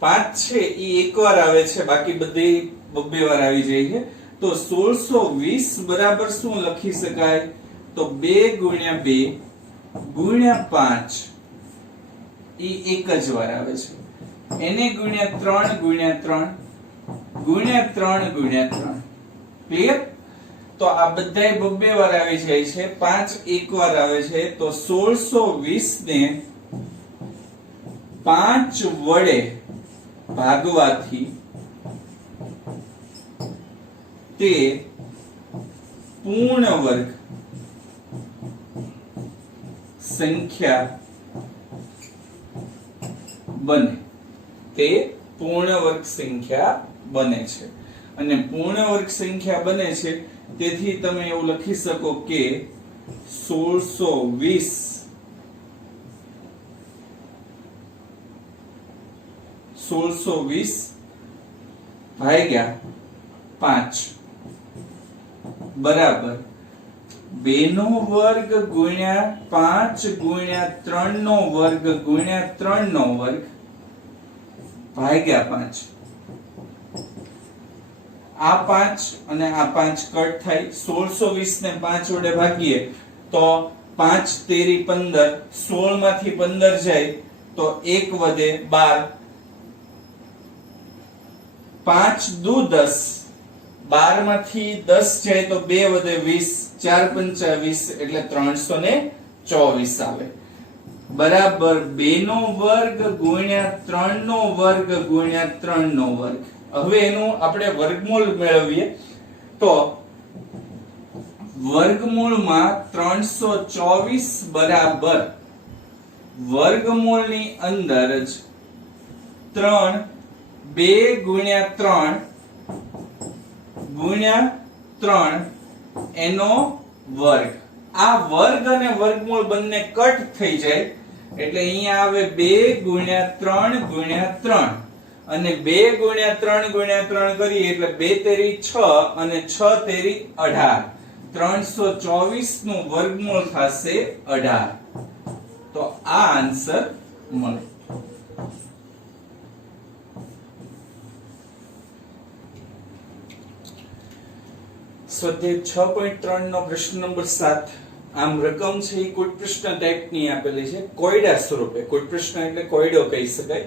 5 છે ઈ એકવાર આવે છે બાકી બધી બબ્બે વાર આવી જાય છે તો 1620 બરાબર શું લખી શકાય તો 2 ગુણ્યા 2 ગુણ્યા 5 ઈ એક જ વાર આવે છે એને ગુણ્યા 3 ગુણ્યા 3 ગુણ્યા 3 ગુણ્યા 3 ક્લિયર. તો આ બધાય બબ્બે વાર આવી જાય છે 5 એક વાર આવે છે તો 1620 ને 5 વડે ભાગવાથી તે પૂર્ણ વર્ગ સંખ્યા બને. તે પૂર્ણ વર્ગ સંખ્યા બને છે અને પૂર્ણ વર્ગ સંખ્યા બને છે તેથી તમે એવું લખી શકો કે 1620 ભાગ્યા 5 બરાબર 2 નો વર્ગ ગુણ્યા 5 ગુણ્યા 3 નો વર્ગ ગુણ્યા 3 નો વર્ગ ભાગ્યા 5. આ 5 અને આ 5 કટ થાય 1620 ને 5 વડે ભાગીએ તો 5 તેરી 15 16 માંથી 15 જાય તો 1 વધે 12 5 દુ 10 12 માંથી 10 જાય તો 2 વધે 20 4 પંચા 20 એટલે 324 આવે બરાબર 2 નો વર્ગ ગુણ્યા 3 નો વર્ગ ગુણ્યા 3 નો વર્ગ. હવે એનું આપણે વર્ગમૂળ મેળવીએ તો વર્ગમૂળમાં 324 બરાબર વર્ગમૂળની અંદર જ 3 2 ગુણ્યા 3 ગુણ્યા 3 એનો વર્ગ. આ વર્ગ અને વર્ગમૂળ બંને કટ થઈ જાય એટલે અહીંયા આવે 2 ગુણ્યા 3 ગુણ્યા 3 અને 2 ગુણ્યા 3 ગુણ્યા 3 કરીએ એટલે 2 તેરી 6 અને 6 તેરી 18 324 નું વર્ગમૂળ થશે 18. તો આ આન્સર મળે. સ્વાધ્યાય 6.3 નો પ્રશ્ન નંબર 7 આમ રકમ છે એ કોઈ પ્રશ્ન ટાઈપની આપેલી છે કોયડા સ્વરૂપે. કોઈ પ્રશ્ન એટલે કોયડો કહી શકાય.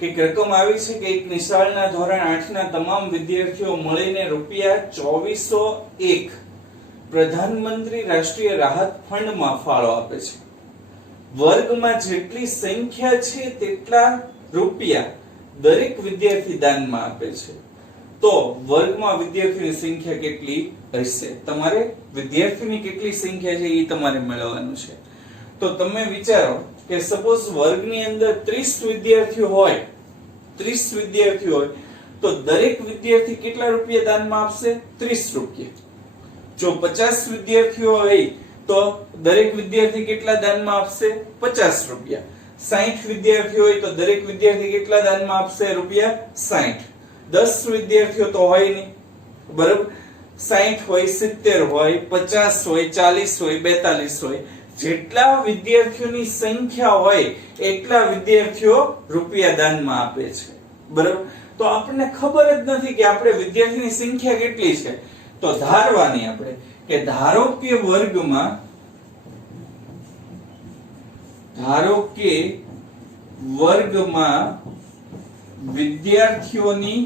કે રકમ આવી છે કે એક નિશાળના ધોરણ 8 ના તમામ વિદ્યાર્થીઓ મળીને ₹2401 પ્રધાનમંત્રી રાષ્ટ્રીય રાહત ફંડમાં ફાળો આપે છે. વર્ગમાં જેટલી સંખ્યા છે તેટલા રૂપિયા દરેક વિદ્યાર્થી દાનમાં આપે છે. તો વર્ગમાં વિદ્યાર્થીની સંખ્યા કેટલી હશે? તમારે વિદ્યાર્થીની કેટલી સંખ્યા છે એ તમારે મેળવવાનું છે. તો તમે વિચારો કે સપોઝ વર્ગની અંદર 30 વિદ્યાર્થીઓ હોય, 30 વિદ્યાર્થીઓ હોય તો દરેક વિદ્યાર્થી કેટલા રૂપિયા દાનમાં આપશે? 30 રૂપિયા. જો 50 વિદ્યાર્થીઓ હોય તો દરેક વિદ્યાર્થી કેટલા દાનમાં આપશે? 50 રૂપિયા. 60 વિદ્યાર્થીઓ હોય તો દરેક વિદ્યાર્થી કેટલા દાનમાં આપશે? ₹60. 10 વિદ્યાર્થીઓ તો હોય નહીં, બરાબર? 60 હોય, 70 હોય, 50 હોય, 40 હોય, 42 હોય, જેટલા વિદ્યાર્થીઓની સંખ્યા હોય એટલા વિદ્યાર્થીઓ રૂપિયા દાનમાં આપે છે, બરાબર? તો આપણને ખબર જ નથી કે આપણે વિદ્યાર્થીની સંખ્યા કેટલી છે. તો ધારવાની આપણે કે ધારો કે વર્ગમાં વિદ્યાર્થીઓની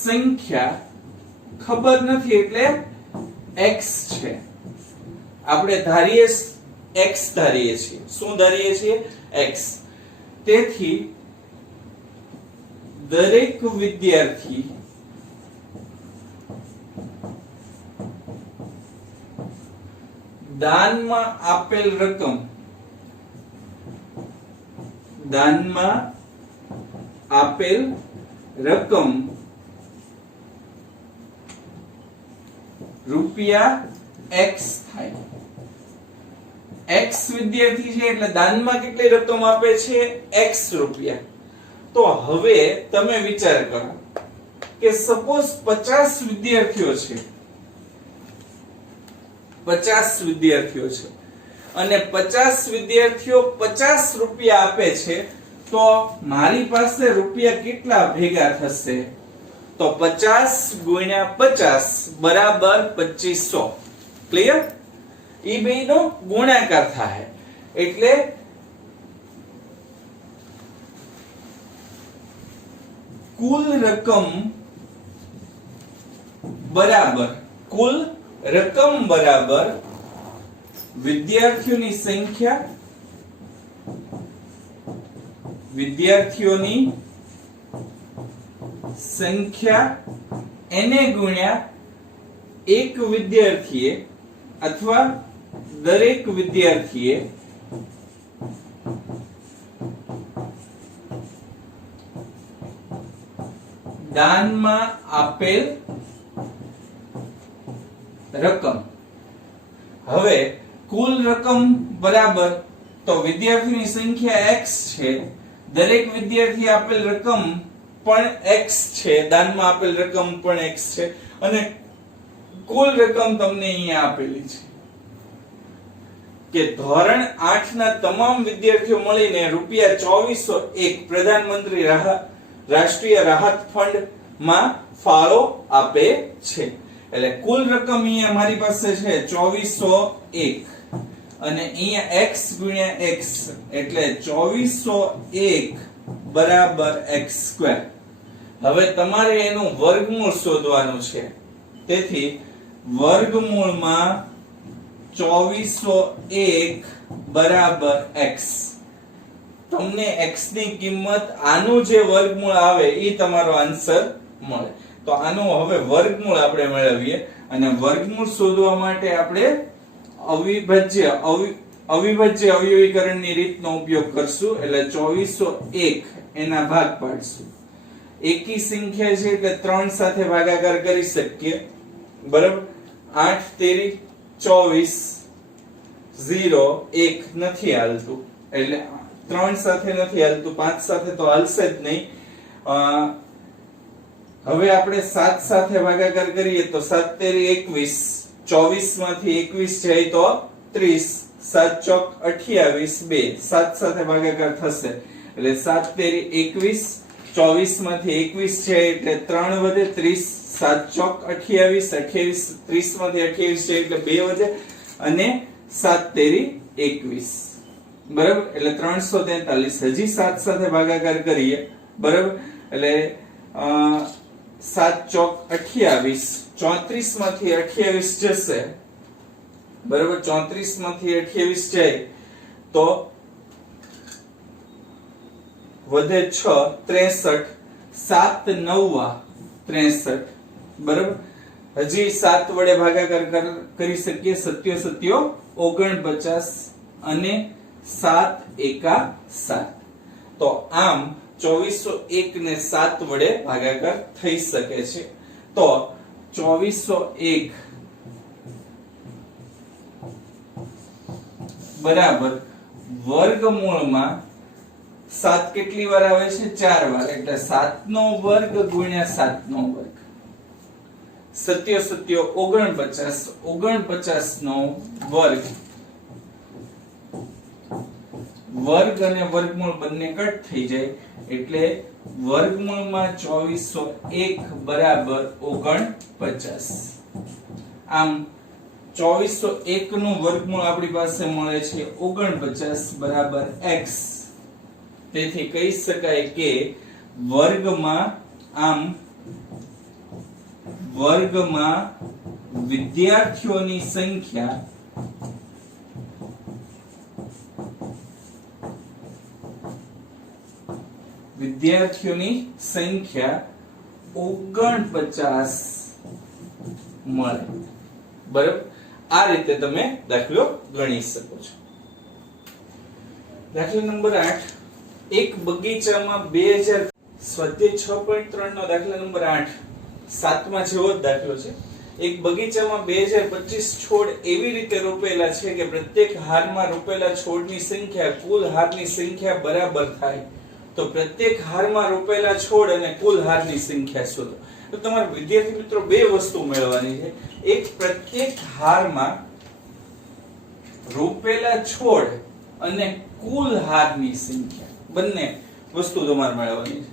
સંખ્યા ખબર નથી એટલે x છે. આપણે ધારીએ x ધારીએ છીએ. શું ધારીએ છીએ? x. તેથી દરેક વિદ્યાર્થી દાનમાં આપેલ રકમ રૂપિયા x થાય. x વિદ્યાર્થી છે એટલે દાનમાં કેટલી રકમ આપે છે? x રૂપિયા. તો હવે તમે વિચાર કરો કે સપોઝ 50 વિદ્યાર્થીઓ છે, 50 વિદ્યાર્થીઓ છે અને 50 વિદ્યાર્થીઓ 50 રૂપિયા આપે છે તો મારી પાસે રૂપિયા કેટલા ભેગા થશે? તો 50 ગુણ્યા 50 બરાબર 2500. ક્લિયર? ઈ બેનો ગુણાકાર થાય એટલે કુલ રકમ બરાબર વિદ્યાર્થીઓની સંખ્યા એને ગુણ્યા એક વિદ્યાર્થીએ અથવા દરેક વિદ્યાર્થીએ દાનમાં આપેલ રકમ. હવે કુલ રકમ બરાબર તો વિદ્યાર્થીની સંખ્યા x છે, દરેક વિદ્યાર્થી આપેલ રકમ પણ x છે, દાનમાં આપેલ રકમ પણ x છે અને કુલ રકમ તમને અહીંયા આપેલી છે કે ધોરણ 8 ના તમામ વિદ્યાર્થીઓ મળીને ₹2401 પ્રધાનમંત્રી રાષ્ટ્રીય રાહત ફંડ માં ફાળો આપે છે. એટલે કુલ રકમ અહીંયા મારી પાસે છે 2401 અને અહીંયા x ગુણ્યા x એટલે 2401 બરાબર x². હવે તમારે એનું વર્ગમૂળ શોધવાનું છે. તેથી વર્ગમૂળમાં 2401 બરાબર x. તમને x ની કિંમત આનું જે વર્ગમૂળ આવે એ તમારો આન્સર મળે. તો આનું હવે વર્ગમૂળ આપણે મેળવીએ અને વર્ગમૂળ શોધવા માટે આપણે અવિભાજ્ય અવયવીકરણની રીતનો ઉપયોગ કરશું. એટલે 2401 એના ભાગ પાડશું. એકી સંખ્યા છે એટલે 3 સાથે ભાગાકાર કરી શકીએ, બરાબર? 8 તેરી 24 0 1 નથી હાલતું એટલે 3 સાથે નથી હાલતું, 5 સાથે તો હાલશે જ નહીં. હવે આપણે 7 સાથે ભાગાકાર કરીએ તો 7 તેરી 21, 24 માંથી 21 જાય તો 30, 7 ચોક 28, 2 7 સાથે ભાગાકાર થશે એટલે 7 તેરી 21 24 માંથી 21 છે એટલે 3 વધે, 30 7 ચોક 28, 28 30 માંથી 28 છે એટલે 2 વધે અને 7 તેરી 21, બરાબર. એટલે 343. હજી 7 સાથે ભાગાકાર કરીએ, બરાબર. એટલે 7 ચોક 28, 34 માંથી 28 જશે, બરાબર. 34 માંથી 28 જાય તો વધે 6, 63, 7 9 63, બરાબર. હજી 7 વડે ભાગાકાર કરી શકીએ, 7 7 49 અને 7 એકા 7. તો આમ 2401 ને 7 વડે ભાગાકાર થઈ શકે છે. તો 2401 બરાબર વર્ગમૂળમાં 7 કેટલી વાર આવે છે? 4 વાર. એટલે 7 નો વર્ગ ગુણ્યા 7 નો વર્ગ. 7 7 49, 49 નો વર્ગ. વર્ગ અને વર્ગમૂળ બંને કટ થઈ જાય એટલે વર્ગમૂળમાં 2401 બરાબર 49. આમ 2401 નું વર્ગમૂળ આપણી પાસે મળે છે 49 બરાબર x. તેથી કહી શકાય કે વર્ગમાં વિદ્યાર્થીઓની સંખ્યા $49 મળે, બરાબર. આ રીતે તમે દાખલો ગણી શકો છો. દાખલા નંબર 8, એક બગીચામાં 2000. સ્વાધ્યાય 6.3 નો દાખલા નંબર 8 7મા જેવો જ દાખલો છે. એક બગીચામાં 2025 છોડ એવી રીતે રોપેલા છે કે પ્રત્યેક હારમાં રોપેલા છોડની સંખ્યા કુલ હારની સંખ્યા બરાબર થાય. તો પ્રત્યેક હારમાં રોપેલા છોડ અને કુલ હારની સંખ્યા શોધો. તો તમારા વિદ્યાર્થી મિત્રો બે વસ્તુ મેળવવાની છે. એક પ્રત્યેક હારમાં રોપેલા છોડ અને કુલ હારની સંખ્યા, બંને વસ્તુ તમારે મેળવવાની છે.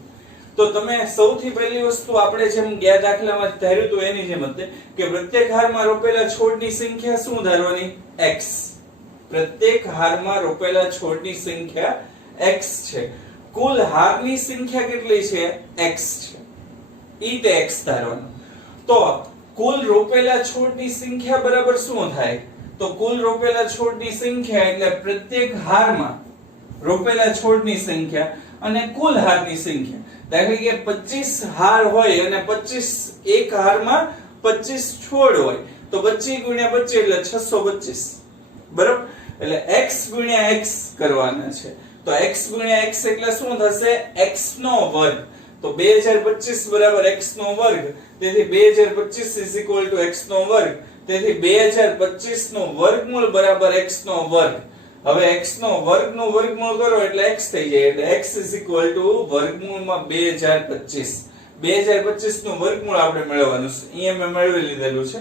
તો તમે સૌથી પહેલી વસ્તુ આપણે જેમ ગયા દાખલામાં ધાર્યું હતું એની જેમ હતી કે પ્રત્યેક હારમાં રોપેલા છોડની સંખ્યા શું ધારવાની? x. પ્રત્યેક હારમાં રોપેલા છોડની સંખ્યા x છે. કુલ હારની સંખ્યા કેટલી છે? x છે. ઈ તે x ધારવાનું. તો કુલ રોપેલા છોડની સંખ્યા બરાબર શું થાય? તો કુલ રોપેલા છોડની સંખ્યા એટલે પ્રત્યેક હારમાં રોપેલા છોડની સંખ્યા અને કુલ હારની સંખ્યા. દાખલા કે 25 હાર હોય અને 25 એક હારમાં 25 છોડ હોય તો 25 ગુણ્યા 25 એટલે 625, બરાબર. એટલે x ગુણ્યા x કરવાના છે. તો x ગુણ્યા x એટલે શું થશે? x નો વર્ગ. તો 2025 બરાબર x નો વર્ગ. તેથી 2025 x નો વર્ગ. તેથી 2025 નું વર્ગમૂળ બરાબર x નો વર્ગ. હવે x નો વર્ગ નું વર્ગમૂળ કરો એટલે x થઈ જાય. એટલે x વર્ગમૂળમાં 2025. 2025 નું વર્ગમૂળ આપણે મેળવવાનું છે. અહીંયા મેં મેળવી લીધેલું છે.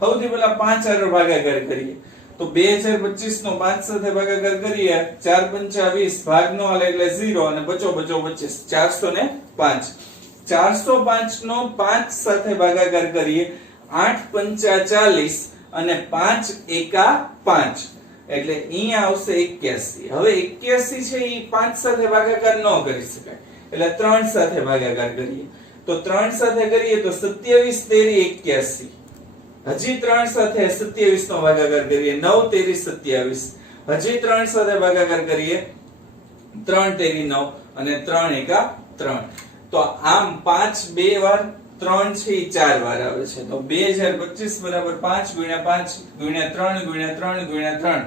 સૌથી પહેલા 5 હારે ભાગાકાર કરીએ. તો 2025 નો 5 સાથે ભાગાકાર કરીએ 4 પંચા 20, ભાગ નો હાલે એટલે 0 અને બચો 25. 405. 405 નો 5 સાથે ભાગાકાર કરીએ 8 પંચા 40 અને 5 એકા 5 એટલે અહીંયા આવશે 81. હવે 81 છે એ 5 સાથે ભાગાકાર ન કરી શકાય એટલે 3 સાથે ભાગાકાર કરીએ. તો 3 સાથે કરીએ તો 27 તેરી 81. હજી 3 સાથે 27 નો ભાગાકાર કરીએ 9 તેરી 27. હજી 3 સાથે ભાગાકાર કરીએ 3 તેરી 9 અને 3 એકા 3. તો આમ 5 બે વાર 3 છે એ 4 વાર આવે છે. તો 2025 બરાબર 5 ગુણ્યા 5 ગુણ્યા 3 ગુણ્યા 3 ગુણ્યા 3.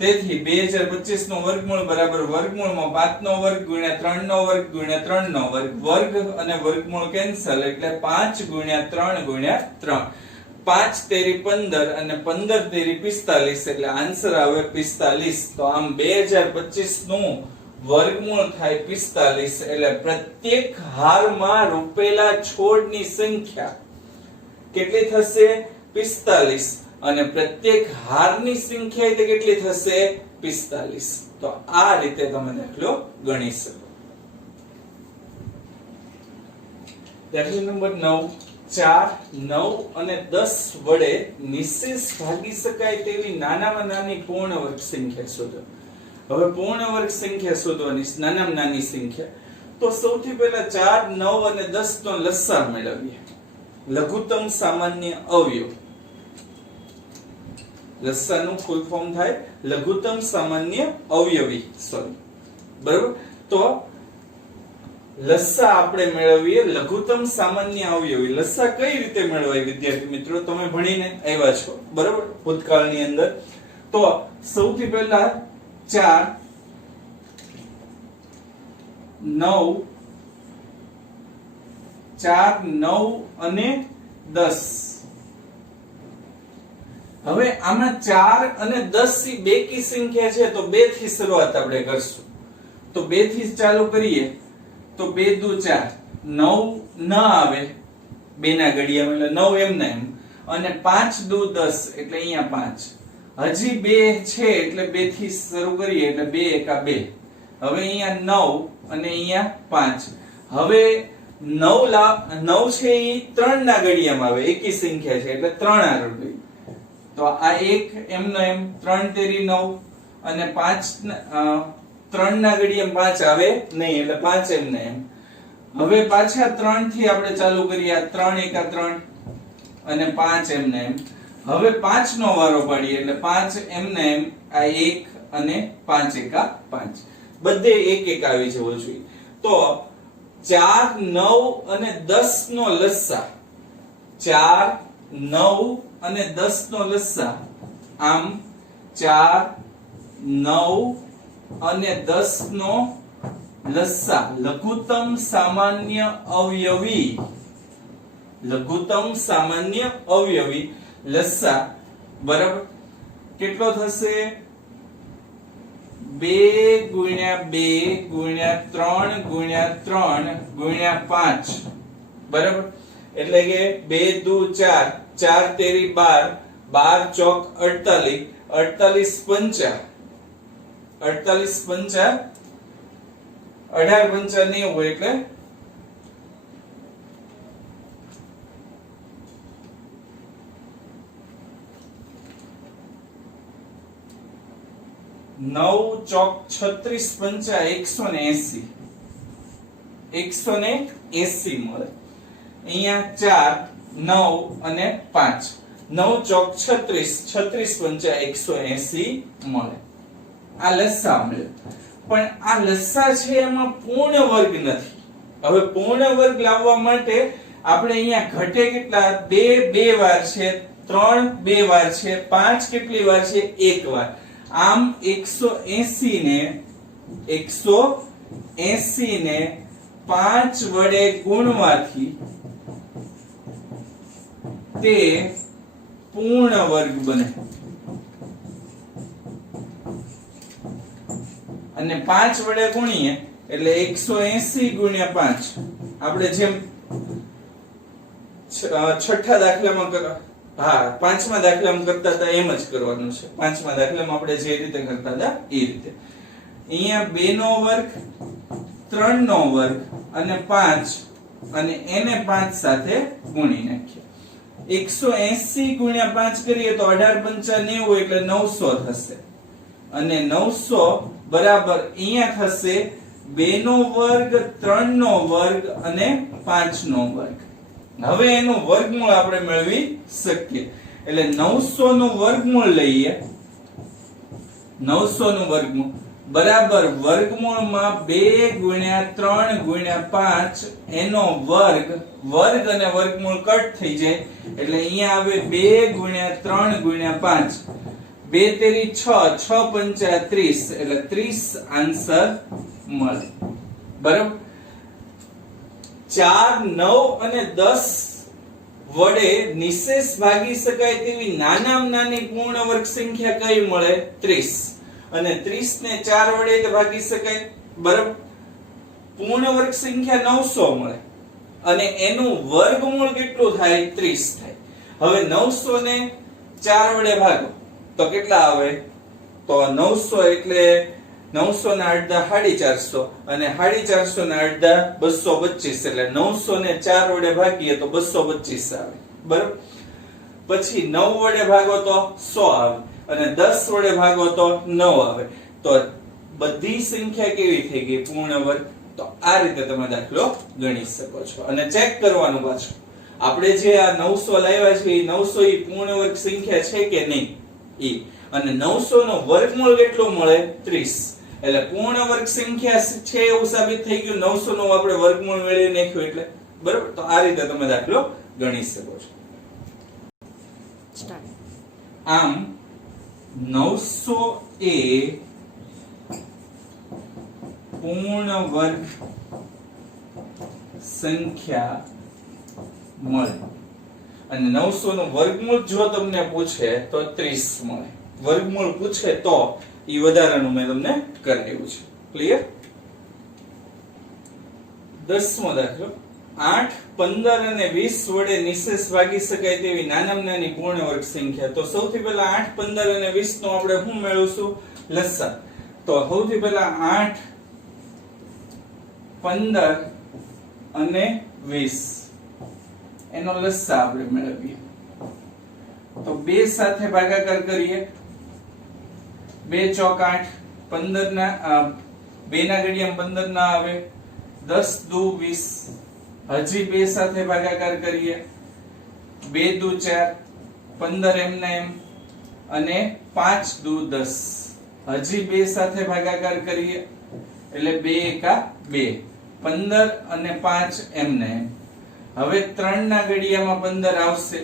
તેથી 2025 નો વર્ગમૂળ બરાબર વર્ગમૂળમાં 5 નો વર્ગ ગુણ્યા 3 નો વર્ગ ગુણ્યા 3 નો વર્ગ. વર્ગ અને વર્ગમૂળ કેન્સલ એટલે 5 ગુણ્યા 3 ગુણ્યા 3. 5 તેરી 15 અને 15 તેરી 45 એટલે આન્સર આવે 45. તો આમ 2025 નું વર્ગમૂળ થાય 45. એટલે પ્રત્યેક હારમાં રોપેલા છોડની સંખ્યા કેટલી થશે? 45. અને પ્રત્યેક હારની સંખ્યા એટલે કેટલી થશે? 45. તો આ રીતે તમે દાખલો ગણી શકો. દાખલા નંબર 9 4 9 અને 10 વડે નિશેષ ભાગી શકાય તેવી નાનામાં નાની પૂર્ણ વર્ગ સંખ્યા શોધો. હવે પૂર્ણ વર્ગ સંખ્યા શોધવાની નાનામાં નાની સંખ્યા. તો સૌથી પહેલા 4 9 અને 10 નો લસાઅ મેળવીએ. લઘુત્તમ સામાન્ય અવયવ. લસાઅ નું ફૂલ ફોર્મ થાય લઘુત્તમ સામાન્ય અવયવી. સોરી, બરાબર. તો લસાઅ આપણે મેળવીએ લઘુત્તમ સામાન્ય અવયવી. લસાઅ કઈ રીતે મેળવાય વિદ્યાર્થી મિત્રો? તમે ભણીને આવ્યા છો, બરાબર, ભૂતકાળની અંદર. તો સૌથી પહેલા 4 9 4 9 અને 10. હવે આમાં 4 અને 10 થી બેકી સંખ્યા છે, તો 2 થી શરૂઆત આપણે કરશું. તો 2 થી ચાલુ કરીએ તો 2 દુ 4 9 ન આવે, 2 ના ઘડિયામાં એટલે 9 એમ ના એમ, અને 5 દુ 10 એટલે અહીંયા 5. હજી 2 છે એટલે 2 થી શરૂ કરીએ એટલે 2 એકા 2. હવે અહીંયા 9 અને અહીંયા 5. હવે 9 છે એ 3 ના ઘડિયામાં આવે, એકી સંખ્યા છે એટલે 3 આગળ ગઈ. તો આ 1 એમનો એમ 3 તેરી 9 અને 5 3 ના ઘડિયામાં 5 આવે નહીં એટલે 5 એમને એમ. હવે પાછા 3 થી આપણે ચાલુ કરીએ, આ 3 એકા 3 અને 5 એમને એમ. હવે 5 નો વારો પાડીએ એટલે 5 એમને એમ, આ 1 અને 5 એકા 5. બધે 1 1 આવી જવો જોઈએ. તો 4 9 અને 10 નો લસાઅ, 4 9 અને 10 નો લસાઅ, આમ 4 9 અને 10 નો લસાઅ લઘુત્તમ સામાન્ય અવયવી. લઘુત્તમ સામાન્ય અવયવી લસાઅ બરાબર કેટલો થશે? 2 ગુણ્યા 2 ગુણ્યા 3 ગુણ્યા 3 ગુણ્યા 5, બરાબર. એટલે કે 2 દુ 4 4 તેરી 12 12 ચોક 48 48 પંચા 48 પંચા 18 પંચા 90 એટલે 9 ચોક 36 પંચા 180 180 મળે. અહીંયા 4 9 અને 5 9 ચોક 36 36 પંચા 180 મળે. આ લસાઅ મળ્યો. પણ આ લસાઅ છે એમાં પૂર્ણ વર્ગ નથી. હવે પૂર્ણ વર્ગ લાવવા માટે આપણે અહીંયા ઘટે કેટલા? 2 2 વાર છે, 3 2 વાર છે, 5 કેટલી વાર છે? 1 વાર. આમ 180 ને 5 વડે ગુણવાથી તે પૂર્ણ વર્ગ બને. અને 5 વડે ગુણીએ એટલે 180 ગુણ્યા 5. આપણે જેમ છઠ્ઠા દાખલામાં પાંચમા દાખલામાં કરતા હતા એમ જ કરવાનું છે. પાંચમા દાખલામાં આપણે જે રીતે કરતા હતા એ રીતે. અહીંયા 2 નો વર્ગ 3 નો વર્ગ અને 5 અને એને 5 સાથે ગુણી નાખીએ. 180 ગુણ્યા 5 કરીએ તો 18 પંચા 90 એટલે 900 થશે. અને 900 બરાબર અહીંયા થશે 2 નો વર્ગ 3 નો વર્ગ અને 5 નો વર્ગ. હવે એનું વર્ગમૂળ આપણે મેળવી શકીએ. એટલે 900 નું વર્ગમૂળ લઈએ. 900 નું વર્ગમૂળ બરાબર વર્ગમૂળમાં 2 ગુણ્યા 3 ગુણ્યા 5 એનો વર્ગ. વર્ગ અને વર્ગમૂળ કટ થઈ જાય એટલે અહીંયા આવે 2 ગુણ્યા 3 ગુણ્યા 5. 2 તેરી 6 6 પંચા 30 એટલે 30 આન્સર મળે. બરાબર. 4 9 અને 10 વડે નિશેષ ભાગી શકાય તેવી નાનામાં નાની પૂર્ણ વર્ગ સંખ્યા કઈ મળે? 30. અને 30 ને 4 વડે ભાગી શકાય, બરાબર. પૂર્ણ વર્ગ સંખ્યા 900 મળે અને એનું વર્ગમૂળ કેટલું થાય? 30 થાય. હવે 900 ને 4 વડે ભાગો તો કેટલા આવે? તો 900 એટલે 900 ના અડધા 450 અને 450 ના અડધા 225 એટલે 900 ને 4 વડે ભાગીએ તો 225 આવે બરાબર. પછી 9 વડે ભાગો તો 100 આવે અને 10 વડે ભાગો તો 9 આવે. તો બધી સંખ્યા કેવી થઈ ગઈ? પૂર્ણ વર્ગ. તો આ રીતે તમે દાખલો ગણી શકો છો અને ચેક કરવાનું પાછું આપણે જે આ 900 લાવ્યા છે એ 900 ઈ પૂર્ણ વર્ગ સંખ્યા છે કે નહીં ઈ, અને 900 નો વર્ગમૂળ કેટલો મળે? 30. એટલે પૂર્ણ વર્ગ સંખ્યા છે એવું સાબિત થઈ ગયું. 900 નો આપણે વર્ગમૂળ મેળવી નાખ્યું એટલે બરાબર. તો આ રીતે તમે દાખલો ગણી શકો છો. આમ 900 એ પૂર્ણ વર્ગ સંખ્યા મળે અને 900 નું વર્ગમૂળ જો તમને પૂછે તો 30 મળે. વર્ગમૂળ પૂછે તો ઈ વધારાનું મેં તમને કરાવ્યું છે. ક્લિયર? 10મો દાખલો. 8, 15 અને 20 વડે નિશેષ ભાગી શકાય તેવી નાનામાં નાની પૂર્ણ વર્ગ સંખ્યા. તો સૌથી પહેલા 8, 15 અને 20 નો આપણે શું મેળવશું? લસા. તો સૌથી પહેલા 8, 15 અને 20 એનો લસા આપણે મેળવીએ. તો 2 સાથે ભાગાકાર કરીએ. 2 ચોક 8, 15 ના 2 ના ઘડિયામાં 15 ના આવે. 10 દુ 20. હજી 2 સાથે ભાગાકાર કરીએ. 2 દુ 4, 15 એમ ના એમ અને 5 દુ 10. હજી 2 સાથે ભાગાકાર કરીએ એટલે 2 એકા 2, 15 અને 5 એમ ના એમ. હવે 3 ના ઘડિયામાં 15 આવશે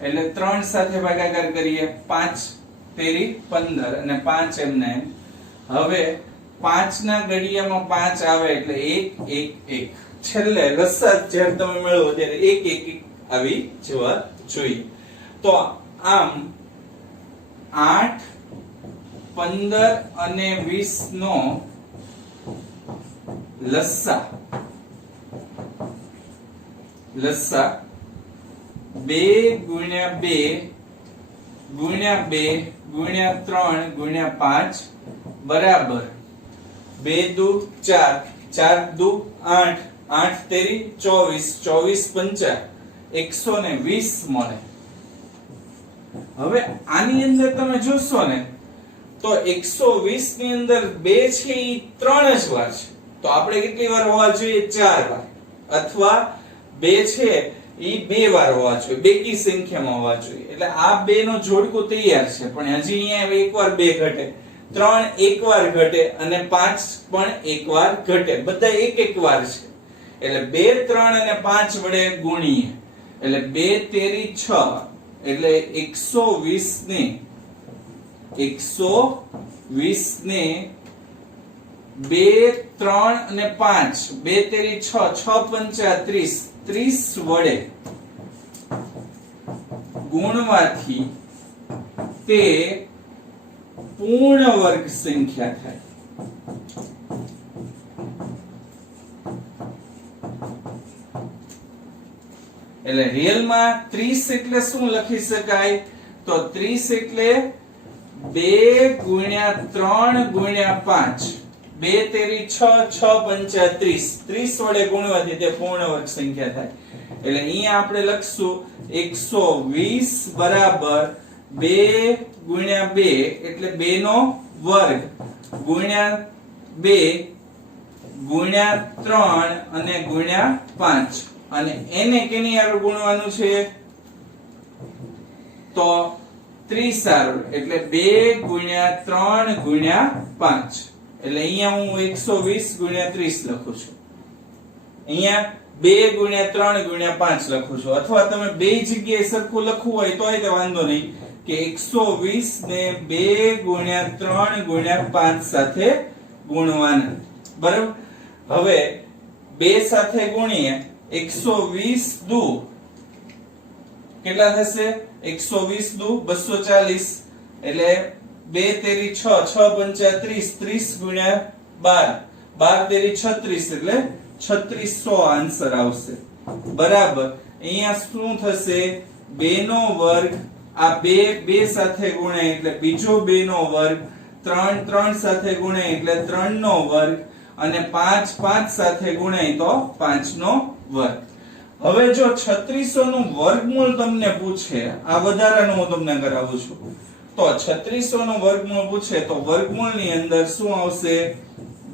એટલે 3 સાથે ભાગાકાર કરીએ. 5 તેરી 15 અને 5 એમ ના એમ. હવે 5 ના ઘડિયામાં 5 આવે એટલે 1 1 1. છેલ્લે લસા જ્યારે તમે મેળવો ત્યારે 1 1 1 આવી જવા જોઈએ. તો આમ 8, 15 અને 20 નો લસા 2 ગુણ્યા 2 ગુણ્યા 2 ગુણ્યા 3 ગુણ્યા 5 બરાબર 2 દુ 4, 4 દુ 8, 8 તેરી 24, 24 50 120 મળે. હવે આની અંદર તમે જોશો ને તો 120 ની અંદર 2 છે ઈ 3 જ વાર છે. તો આપણે કેટલી વાર હોવા જોઈએ? 4 વાર. અથવા 2 છે ઈ 2 વાર હોવા જોઈએ, બેકી સંખ્યામાં હોવા જોઈએ. એટલે આ 2 નો જોડકું તૈયાર છે, પણ હજી અહીંયા એક વાર 2 ઘટે, 3 એક વાર ઘટે અને 5 પણ એક વાર ઘટે. બધા એક એક વાર છે. એટલે 2, 3 અને 5 વડે ગુણીએ એટલે 2 તેરી 6 એટલે 120 ને 2, 3 અને 5, 2 તેરી 6, 6 પંચા 30, 30 વડે ગુણવાથી તે પૂર્ણ વર્ગ સંખ્યા થાય. એટલે રિયલ માં 30 એટલે શું લખી શકાય? તો 30 એટલે 2 ગુણ્યા 3 ગુણ્યા 5, 2 તેરી 6, 6 પંચા 30, 30 વડે ગુણવાથી તે પૂર્ણ વર્ગ સંખ્યા થાય. એટલે અહીંયા આપણે લખશું 120 બરાબર 2 ગુણ્યા 2 એટલે 2 નો વર્ગ ગુણ્યા 2 ગુણ્યા 3 અને ગુણ્યા 5 અને એને કેની હારે ગુણવાનું છે? તો 30 હારે. એટલે 2 ગુણ્યા 3 ગુણ્યા 5 એટલે અહીંયા હું 120 ગુણ્યા 30 લખું છું. અહીંયા 2 ગુણ્યા 3 ગુણ્યા 5 લખું છું. અથવા તમે બે જગ્યાએ સરખું લખવું હોય તોય તે વાંધો નહીં કે 120 ને 2 ગુણ્યા 3 ગુણ્યા 5 સાથે ગુણવાના. બરાબર? હવે 2 સાથે ગુણીએ 120 દુ કેટલા થશે? 120 દુ 240 એટલે 2 તેરી 6, 6 પંચા 30, 30 ગુણ્યા 12, 12 તેરી 36 એટલે 3600 આન્સર આવશે. બરાબર. અહીંયા શું થશે? 2 નો વર્ગ આ 2 સાથે ગુણાય એટલે બીજો 2 નો વર્ગ 3 3 સાથે ગુણાય એટલે 3 નો વર્ગ અને 5 5 સાથે ગુણાય તો 5 નો વર્ગ. હવે જો 3600 નું વર્ગમૂળ તમને પૂછે, આ વધારાનું હું તમને કરાવું છું, તો 3600 નું વર્ગમૂળ પૂછે તો વર્ગમૂળની અંદર શું આવશે?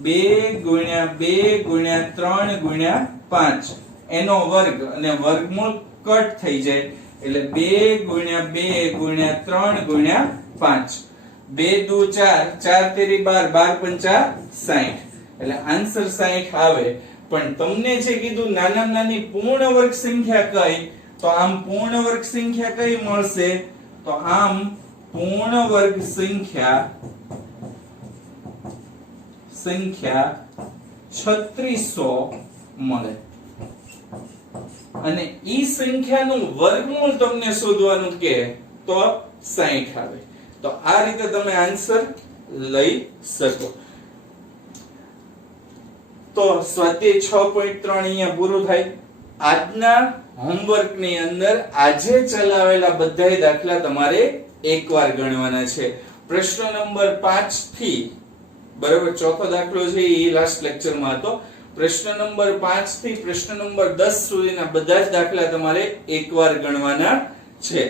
2 ગુણ્યા 2 ગુણ્યા 3 ગુણ્યા 5 એનો વર્ગ અને વર્ગમૂળ કટ થઈ જાય એટલે 2 ગુણ્યા 2 ગુણ્યા 3 ગુણ્યા 5. 2 દુ 4, 4 તેરી 12, 12 પંચા 60 એટલે આન્સર 60 આવે. પણ તમને જે કીધું નાના નાની પૂર્ણ વર્ગ સંખ્યા કઈ, તો આમ પૂર્ણ વર્ગ સંખ્યા કઈ મળશે? તો આમ પૂર્ણ વર્ગ સંખ્યા 3600 મળે અને ઈ સંખ્યાનું વર્ગમૂળ તમને શોધવાનું કે તો 60 આવે. તો આ રીતે તમે આન્સર લઈ શકો. તો સ્વાધ્યાય 6.3 અહીંયા પૂરું થાય. આજના હોમવર્ક ની અંદર આજે ચલાવેલા બધાય દાખલા તમારે એકવાર ગણવાના છે. પ્રશ્ન નંબર 5 થી બરાબર ચોથો દાખલો છે એ લાસ્ટ લેક્ચરમાં હતો. પ્રશ્ન નંબર 5 થી પ્રશ્ન નંબર 10 સુધીના બધા જ દાખલા તમારે એકવાર ગણવાના છે.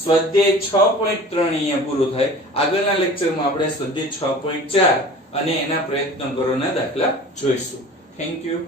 સ્વાધ્યાય 6.3 અહીંયા પૂરું થાય. આગળના લેક્ચરમાં આપણે સ્વાધ્યાય 6.4 અને એના પ્રયત્ન કરોના દાખલા જોઈશું. Thank you.